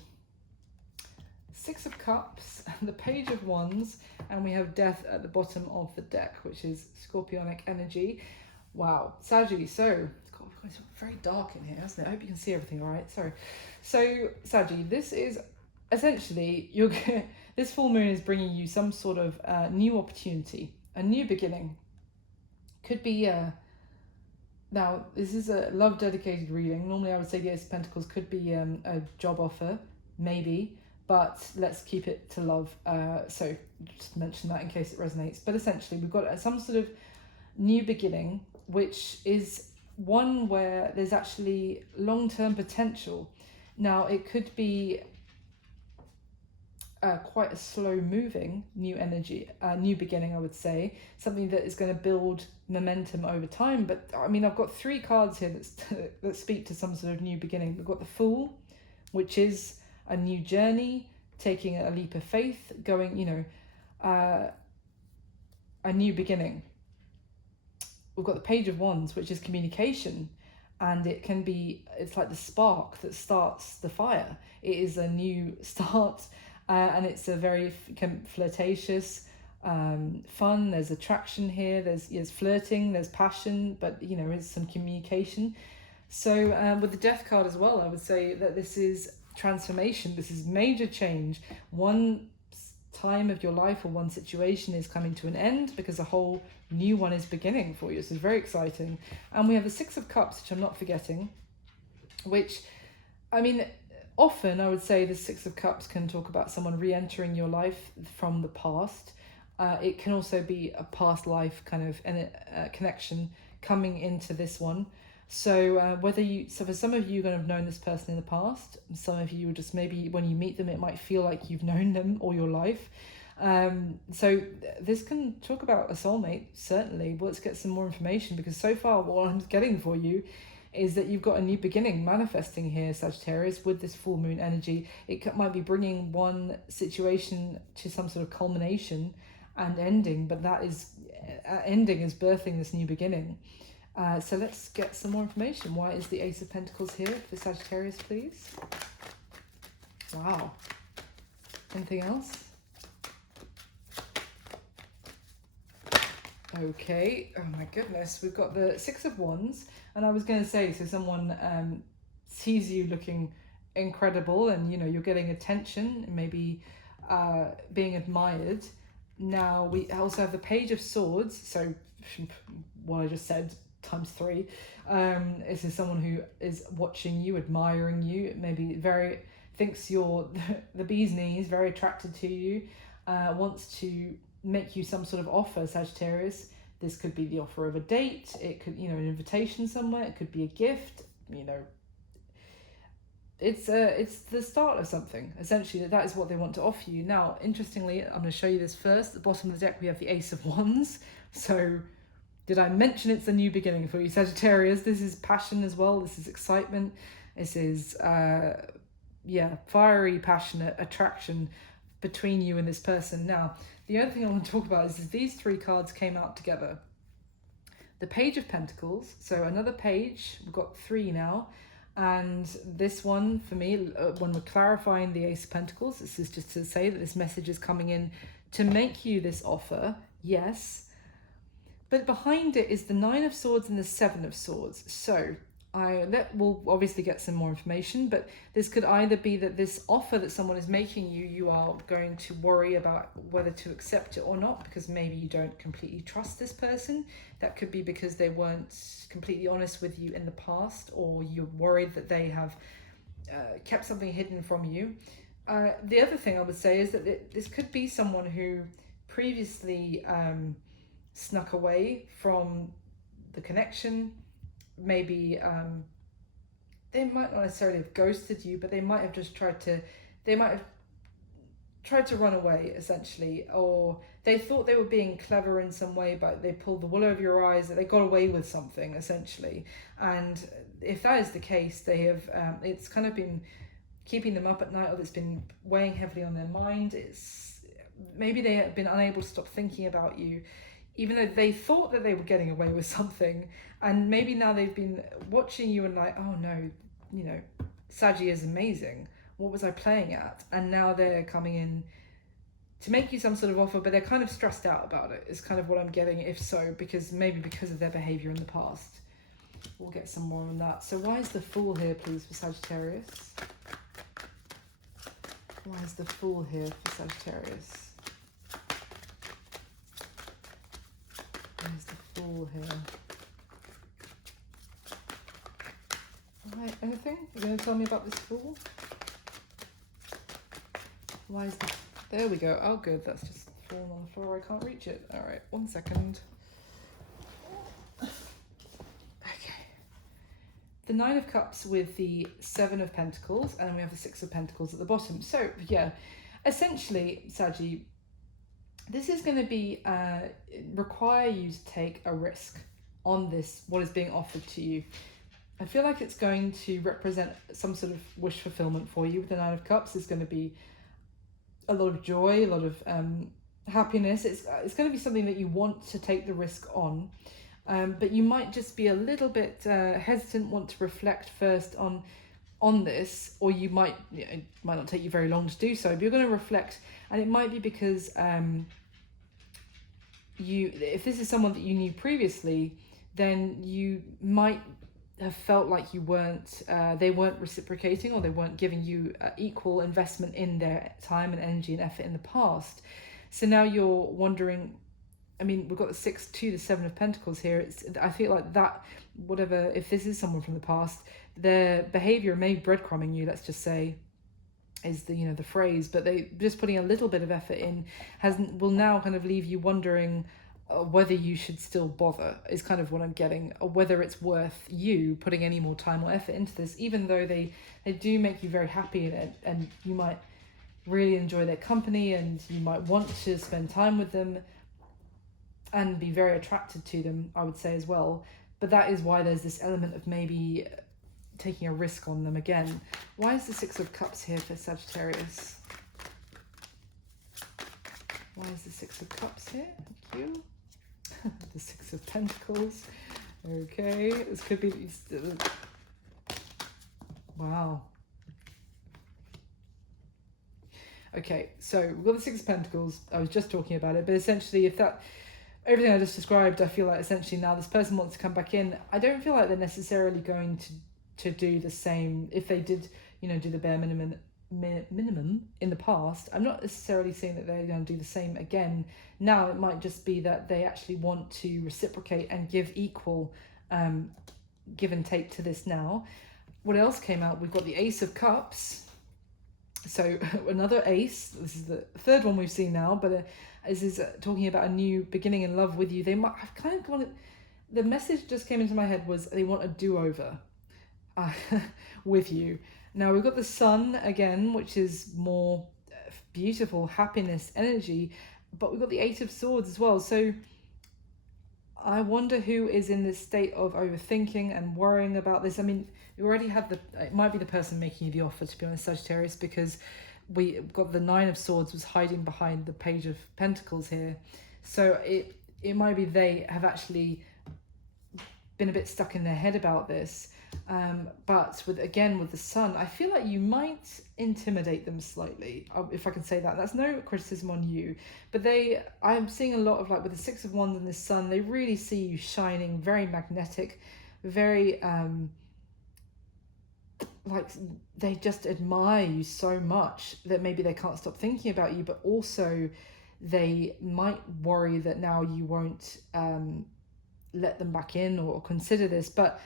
Six of Cups, the Page of Wands, and we have Death at the bottom of the deck, which is Scorpionic energy. Wow, Saggy, so it's very dark in here, hasn't it? I hope you can see everything all right. Sorry. So, Saggy, this is essentially, this full moon is bringing you some sort of new opportunity, a new beginning. Could be, now, this is a love-dedicated reading. Normally, I would say the Ace of Pentacles could be a job offer, maybe, but let's keep it to love. So, just mention that in case it resonates. But essentially, we've got some sort of new beginning, which is one where there's actually long-term potential. Now, it could be quite a slow-moving new energy, new beginning, I would say. Something that is going to build momentum over time. But, I mean, I've got three cards here that speak to some sort of new beginning. We've got the Fool, which is a new journey, taking a leap of faith, going, you know, a new beginning. We've got the Page of Wands, which is communication, and it can be, it's like the spark that starts the fire. It is a new start, and it's a very flirtatious, fun, there's attraction here, there's flirting, there's passion, but you know, there's some communication. So with the Death card as well, I would say that this is transformation, this is major change. One time of your life or one situation is coming to an end because a whole new one is beginning for you. So it's very exciting. And we have the Six of Cups, which I'm not forgetting, which, I mean, often I would say the Six of Cups can talk about someone re-entering your life from the past. It can also be a past life kind of connection coming into this one. So so for some of you, you're going to have known this person in the past. Some of you, just maybe when you meet them, it might feel like you've known them all your life. So this can talk about a soulmate, certainly. But let's get some more information, because so far what I'm getting for you is that you've got a new beginning manifesting here, Sagittarius, with this full moon energy. It might be bringing one situation to some sort of culmination and ending, but that is ending is birthing this new beginning. So let's get some more information. Why is the Ace of Pentacles here for Sagittarius, please? Wow. Anything else? Okay. Oh my goodness. We've got the Six of Wands. And I was going to say, so someone sees you looking incredible and, you know, you're getting attention and maybe being admired. Now, we also have the Page of Swords. So what I just said, times 3. This is someone who is watching you, admiring you, maybe thinks you're the bee's knees, very attracted to you, wants to make you some sort of offer, Sagittarius. This could be the offer of a date. It could, you know, an invitation somewhere. It could be a gift. You know, it's the start of something. Essentially, that is what they want to offer you. Now, interestingly, I'm going to show you this first. At the bottom of the deck, we have the Ace of Wands. So, did I mention it's a new beginning for you, Sagittarius? This is passion as well. This is excitement. This is, fiery, passionate attraction between you and this person. Now, the other thing I want to talk about is these 3 cards came out together. The Page of Pentacles, so another page, we've got 3 now. And this one, for me, when we're clarifying the Ace of Pentacles, this is just to say that this message is coming in to make you this offer, yes. But behind it is the 9 of Swords and the 7 of Swords. So we'll obviously get some more information, but this could either be that this offer that someone is making you, you are going to worry about whether to accept it or not, because maybe you don't completely trust this person. That could be because they weren't completely honest with you in the past, or you're worried that they have kept something hidden from you. The other thing I would say is that this could be someone who previously snuck away from the connection. Maybe they might not necessarily have ghosted you, but they might have just tried to run away, essentially, or they thought they were being clever in some way, but they pulled the wool over your eyes, that they got away with something, essentially. And if that is the case, they have it's kind of been keeping them up at night, or it's been weighing heavily on their mind. It's maybe they have been unable to stop thinking about you, even though they thought that they were getting away with something. And maybe now they've been watching you and like, oh no, you know, Saggy is amazing. What was I playing at? And now they're coming in to make you some sort of offer, but they're kind of stressed out about it, is kind of what I'm getting, if so, because of their behavior in the past. We'll get some more on that. So why is the Fool here, please, for Sagittarius? Why is the Fool here for Sagittarius? Why is the Fool here? Right, anything? You're going to tell me about this Fool? Why is the... There we go. Oh, good. That's just fallen on the floor. I can't reach it. All right, 1 second. Okay. The 9 of Cups with the 7 of Pentacles, and then we have the 6 of Pentacles at the bottom. So, yeah, essentially, Saggy, this is going to be require you to take a risk on this, what is being offered to you. I feel like it's going to represent some sort of wish fulfillment for you. With the 9 of Cups, it's going to be a lot of joy, a lot of happiness. It's going to be something that you want to take the risk on, but you might just be a little bit hesitant, want to reflect first on this, or you might, it might not take you very long to do so, but you're going to reflect, and it might be because if this is someone that you knew previously, then you might have felt like you weren't, they weren't reciprocating, or they weren't giving you equal investment in their time and energy and effort in the past. So now you're wondering, I mean, we've got the 6 to the 7 of Pentacles here. I feel like that, whatever, if this is someone from the past, their behavior may be breadcrumbing you, let's just say, is the, the phrase, but they just putting a little bit of effort in will now kind of leave you wondering whether you should still bother, is kind of what I'm getting, or whether it's worth you putting any more time or effort into this, even though they do make you very happy in it, and you might really enjoy their company, and you might want to spend time with them and be very attracted to them, I would say, as well. But that is why there's this element of maybe taking a risk on them again. Why is the 6 of Cups here for Sagittarius? Why is the 6 of Cups here? Thank you. The 6 of Pentacles. Okay, this could be... Wow. Okay, so we've got the 6 of Pentacles. I was just talking about it, but essentially if that... Everything I just described, I feel like essentially now this person wants to come back in. I don't feel like they're necessarily going to do the same. If they did, do the bare minimum in the past, I'm not necessarily saying that they're going to do the same again. Now it might just be that they actually want to reciprocate and give equal give and take to this now. What else came out? We've got the Ace of Cups. So another ace. This is the third one we've seen now, but this is talking about a new beginning in love with you. They might have kind of gone... The message just came into my head was they want a do-over with you. Now we've got the Sun again, which is more beautiful happiness energy, but we've got the 8 of Swords as well. So I wonder who is in this state of overthinking and worrying about this. I mean, you already have it might be the person making you the offer, to be honest, Sagittarius, because we got the 9 of Swords was hiding behind the Page of Pentacles here. So it might be they have actually been a bit stuck in their head about this. But with the Sun, I feel like you might intimidate them slightly, if I can say that. That's no criticism on you, but I'm seeing a lot of, like, with the 6 of Wands and the Sun, they really see you shining, very magnetic, very like they just admire you so much that maybe they can't stop thinking about you, but also they might worry that now you won't let them back in or consider this. But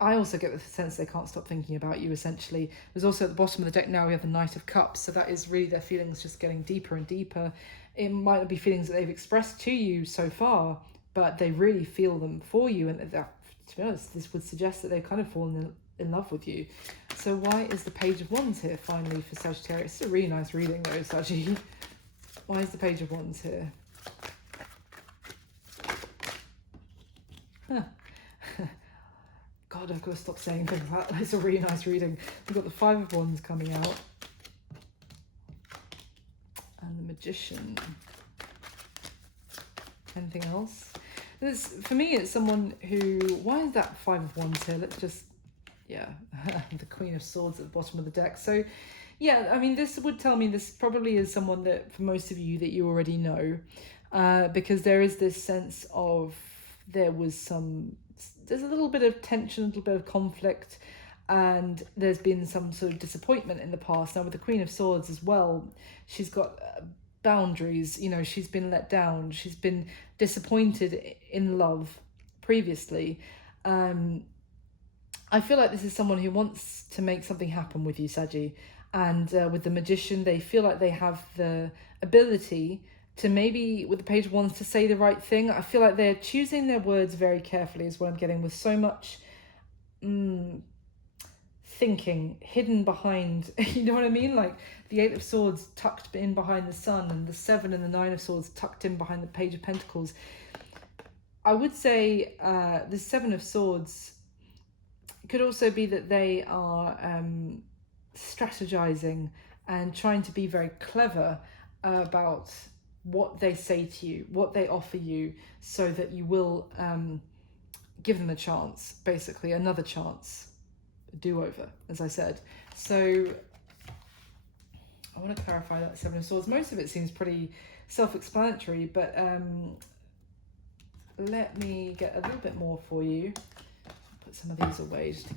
I also get the sense they can't stop thinking about you, essentially. There's also at the bottom of the deck now we have the Knight of Cups, so that is really their feelings just getting deeper and deeper. It might not be feelings that they've expressed to you so far, but they really feel them for you, and that, to be honest, this would suggest that they've kind of fallen in love with you. So why is the Page of Wands here finally for Sagittarius? It's a really nice reading though, Saggy. Why is the Page of Wands here? Huh. God, I've got to stop saying things like that. It's a really nice reading. We've got the 5 of Wands coming out. And the Magician. Anything else? For me, it's someone who... Why is that 5 of Wands here? Let's just... Yeah, the Queen of Swords at the bottom of the deck. So, yeah, I mean, this would tell me this probably is someone that, for most of you, that you already know. Because there is this sense of... There's a little bit of tension, a little bit of conflict, and there's been some sort of disappointment in the past. Now with the Queen of Swords as well, she's got boundaries, she's been let down, she's been disappointed in love previously. I feel like this is someone who wants to make something happen with you, Saggy, and with the Magician, they feel like they have the ability to maybe, with the Page of Wands, to say the right thing. I feel like they're choosing their words very carefully is what I'm getting, with so much thinking hidden behind, you know what I mean? Like the 8 of Swords tucked in behind the Sun, and the 7 and the 9 of Swords tucked in behind the Page of Pentacles. I would say the 7 of Swords could also be that they are strategizing and trying to be very clever about what they say to you, what they offer you, so that you will give them a chance, basically, another chance, a do-over, as I said. So I want to clarify that 7 of Swords. Most of it seems pretty self-explanatory, but let me get a little bit more for you. Put some of these away just to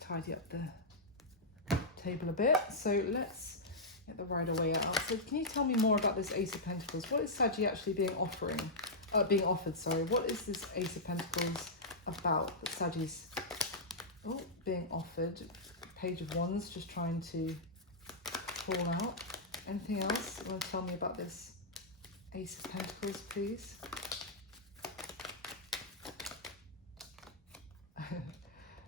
tidy up the table a bit. So let's get the Rider-Waite out. So can you tell me more about this Ace of Pentacles? What is Saggy actually being offered? What is this Ace of Pentacles about that Saggy's being offered? Page of Wands, just trying to fall out. Anything else you want to tell me about this Ace of Pentacles, please?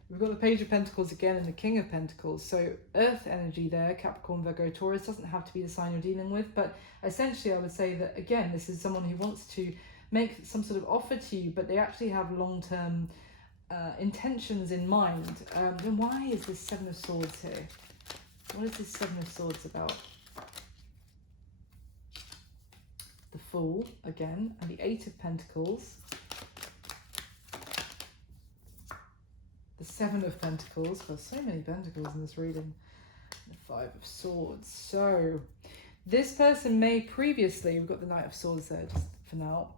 We've got the Page of Pentacles again and the King of Pentacles. So Earth energy there, Capricorn, Virgo, Taurus, doesn't have to be the sign you're dealing with. But essentially I would say that, again, this is someone who wants to make some sort of offer to you, but they actually have long-term intentions in mind. Then why is this Seven of Swords here? What is this Seven of Swords about? The Fool, again, and the Eight of Pentacles. The Seven of Pentacles. Got so many pentacles in this reading. The Five of Swords. So this person may previously, we've got the Knight of Swords there just for now.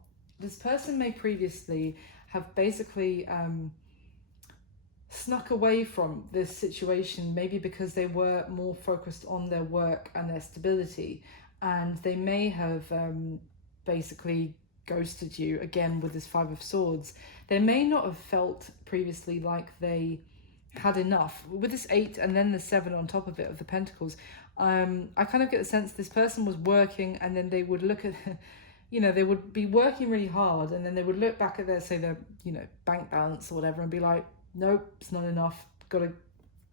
This person may previously have basically snuck away from this situation, maybe because they were more focused on their work and their stability, and they may have basically ghosted you again with this Five of Swords. They may not have felt previously like they had enough with this 8 and then the 7 on top of it of the Pentacles. I kind of get the sense this person was working, and then they would look at they would be working really hard, and then they would look back at their, say, their bank balance or whatever, and be like, nope, it's not enough, got to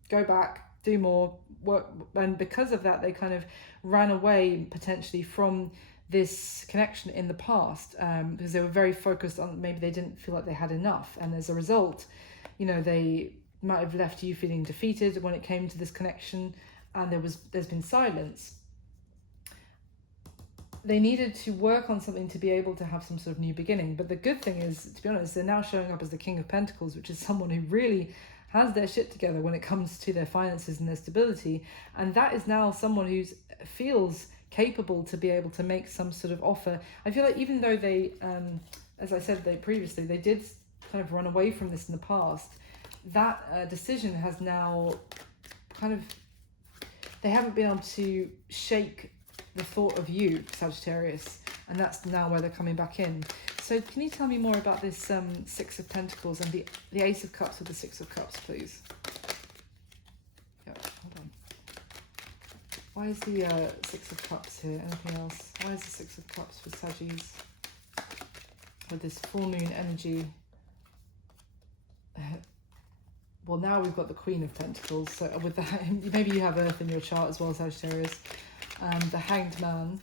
go back, do more work. And because of that, they kind of ran away potentially from this connection in the past, because they were very focused on, maybe they didn't feel like they had enough, and as a result, they might have left you feeling defeated when it came to this connection, and there's been silence. They needed to work on something to be able to have some sort of new beginning. But the good thing is, to be honest, they're now showing up as the King of Pentacles, which is someone who really has their shit together when it comes to their finances and their stability. And that is now someone who feels capable to be able to make some sort of offer. I feel like even though they, as I said, they did kind of run away from this in the past, that decision has now kind of, they haven't been able to shake the thought of you, Sagittarius, and that's now where they're coming back in. So can you tell me more about this Six of Pentacles and the Ace of Cups with the Six of Cups, please? Yep, hold on. Why is the Six of Cups here? Anything else? Why is the Six of Cups for Saggies with this full moon energy? Well, now we've got the Queen of Pentacles, so with that, maybe you have Earth in your chart as well, Sagittarius. The Hanged Man.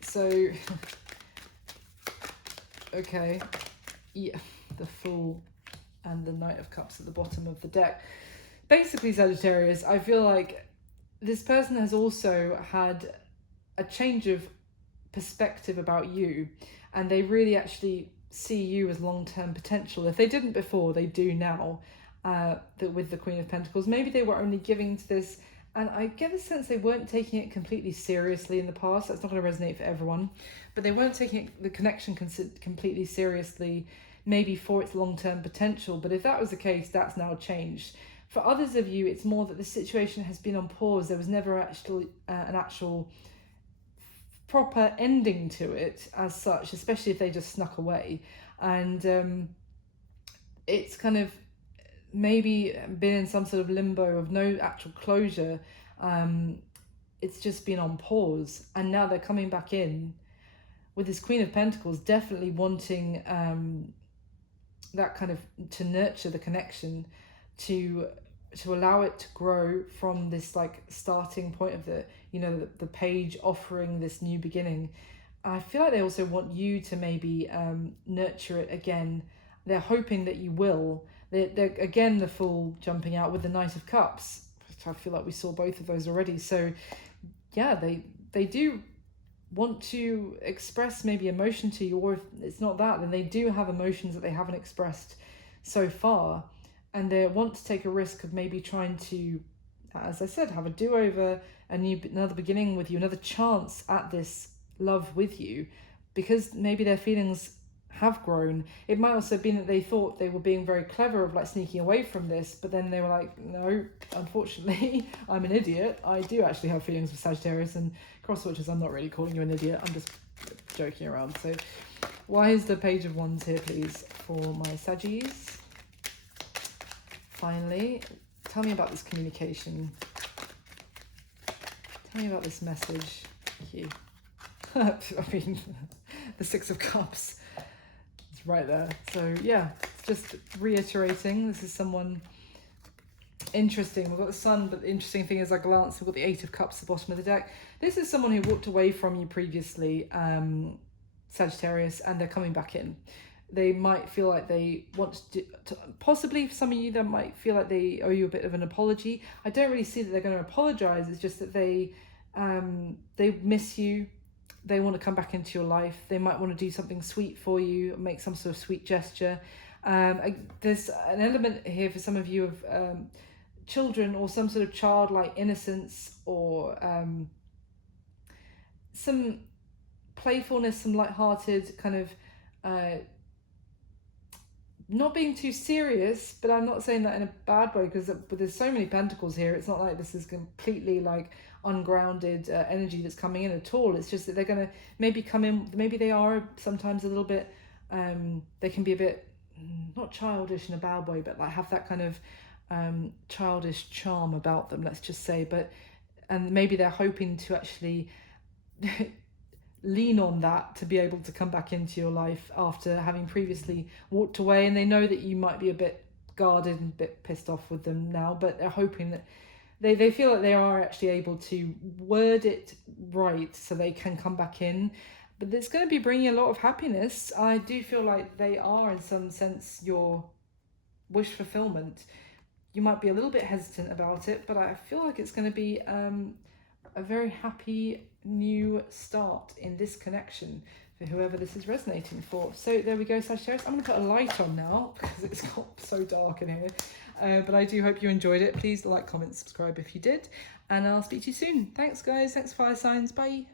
So, okay, yeah, the Fool and the Knight of Cups at the bottom of the deck. Basically, Sagittarius, I feel like this person has also had a change of perspective about you, and they really actually see you as long-term potential. If they didn't before, they do now, with the Queen of Pentacles. Maybe they were only giving to this, and I get the sense they weren't taking it completely seriously in the past. That's not going to resonate for everyone, but they weren't taking the connection completely seriously, maybe for its long-term potential. But if that was the case, that's now changed. For others of you, it's more that the situation has been on pause. There was never actually an actual proper ending to it as such, especially if they just snuck away. And it's kind of maybe been in some sort of limbo of no actual closure. It's just been on pause, and now they're coming back in with this Queen of Pentacles, definitely wanting that kind of to nurture the connection, to allow it to grow from this like starting point of the page offering this new beginning. I feel like they also want you to maybe nurture it again. They're hoping that you will. They're again the Fool jumping out with the Knight of Cups. I feel like we saw both of those already. So yeah, they do want to express maybe emotion to you, or if it's not that, then they do have emotions that they haven't expressed so far, and they want to take a risk of maybe trying to, as I said, have a do-over, another beginning with you, another chance at this love with you, because maybe their feelings have grown. It might also have been that they thought they were being very clever of like sneaking away from this, but then they were like, no, unfortunately, I'm an idiot. I do actually have feelings for Sagittarius, and cross watchers, I'm not really calling you an idiot. I'm just joking around. So why is the Page of Wands here, please, for my Saggies? Finally, tell me about this communication. Tell me about this message. Thank you. I mean, the Six of Cups. It's right there. So yeah, it's just reiterating. This is someone interesting. We've got the Sun, but the interesting thing is I glance, we've got the Eight of Cups at the bottom of the deck. This is someone who walked away from you previously, Sagittarius, and they're coming back in. They might feel like they want to possibly for some of you, they might feel like they owe you a bit of an apology. I don't really see that they're going to apologize. It's just that they miss you. They want to come back into your life. They might want to do something sweet for you, make some sort of sweet gesture. There's an element here for some of you of children, or some sort of childlike innocence, or some playfulness, some lighthearted kind of not being too serious, but I'm not saying that in a bad way, because there's so many pentacles here. It's not like this is completely like ungrounded energy that's coming in at all. It's just that they're going to maybe come in, maybe they are sometimes a little bit, they can be a bit, not childish in a bad way, but like have that kind of childish charm about them, let's just say. And maybe they're hoping to actually lean on that to be able to come back into your life after having previously walked away, and they know that you might be a bit guarded and a bit pissed off with them now, but they're hoping that they feel like they are actually able to word it right so they can come back in. But it's going to be bringing a lot of happiness. I do feel like they are in some sense your wish fulfillment. You might be a little bit hesitant about it, but I feel like it's going to be a very happy new start in this connection for whoever this is resonating for. So there we go, Sagittarius. I'm going to put a light on now because it's got so dark in here. But I do hope you enjoyed it. Please like, comment, subscribe if you did. And I'll speak to you soon. Thanks, guys. Thanks, fire signs. Bye.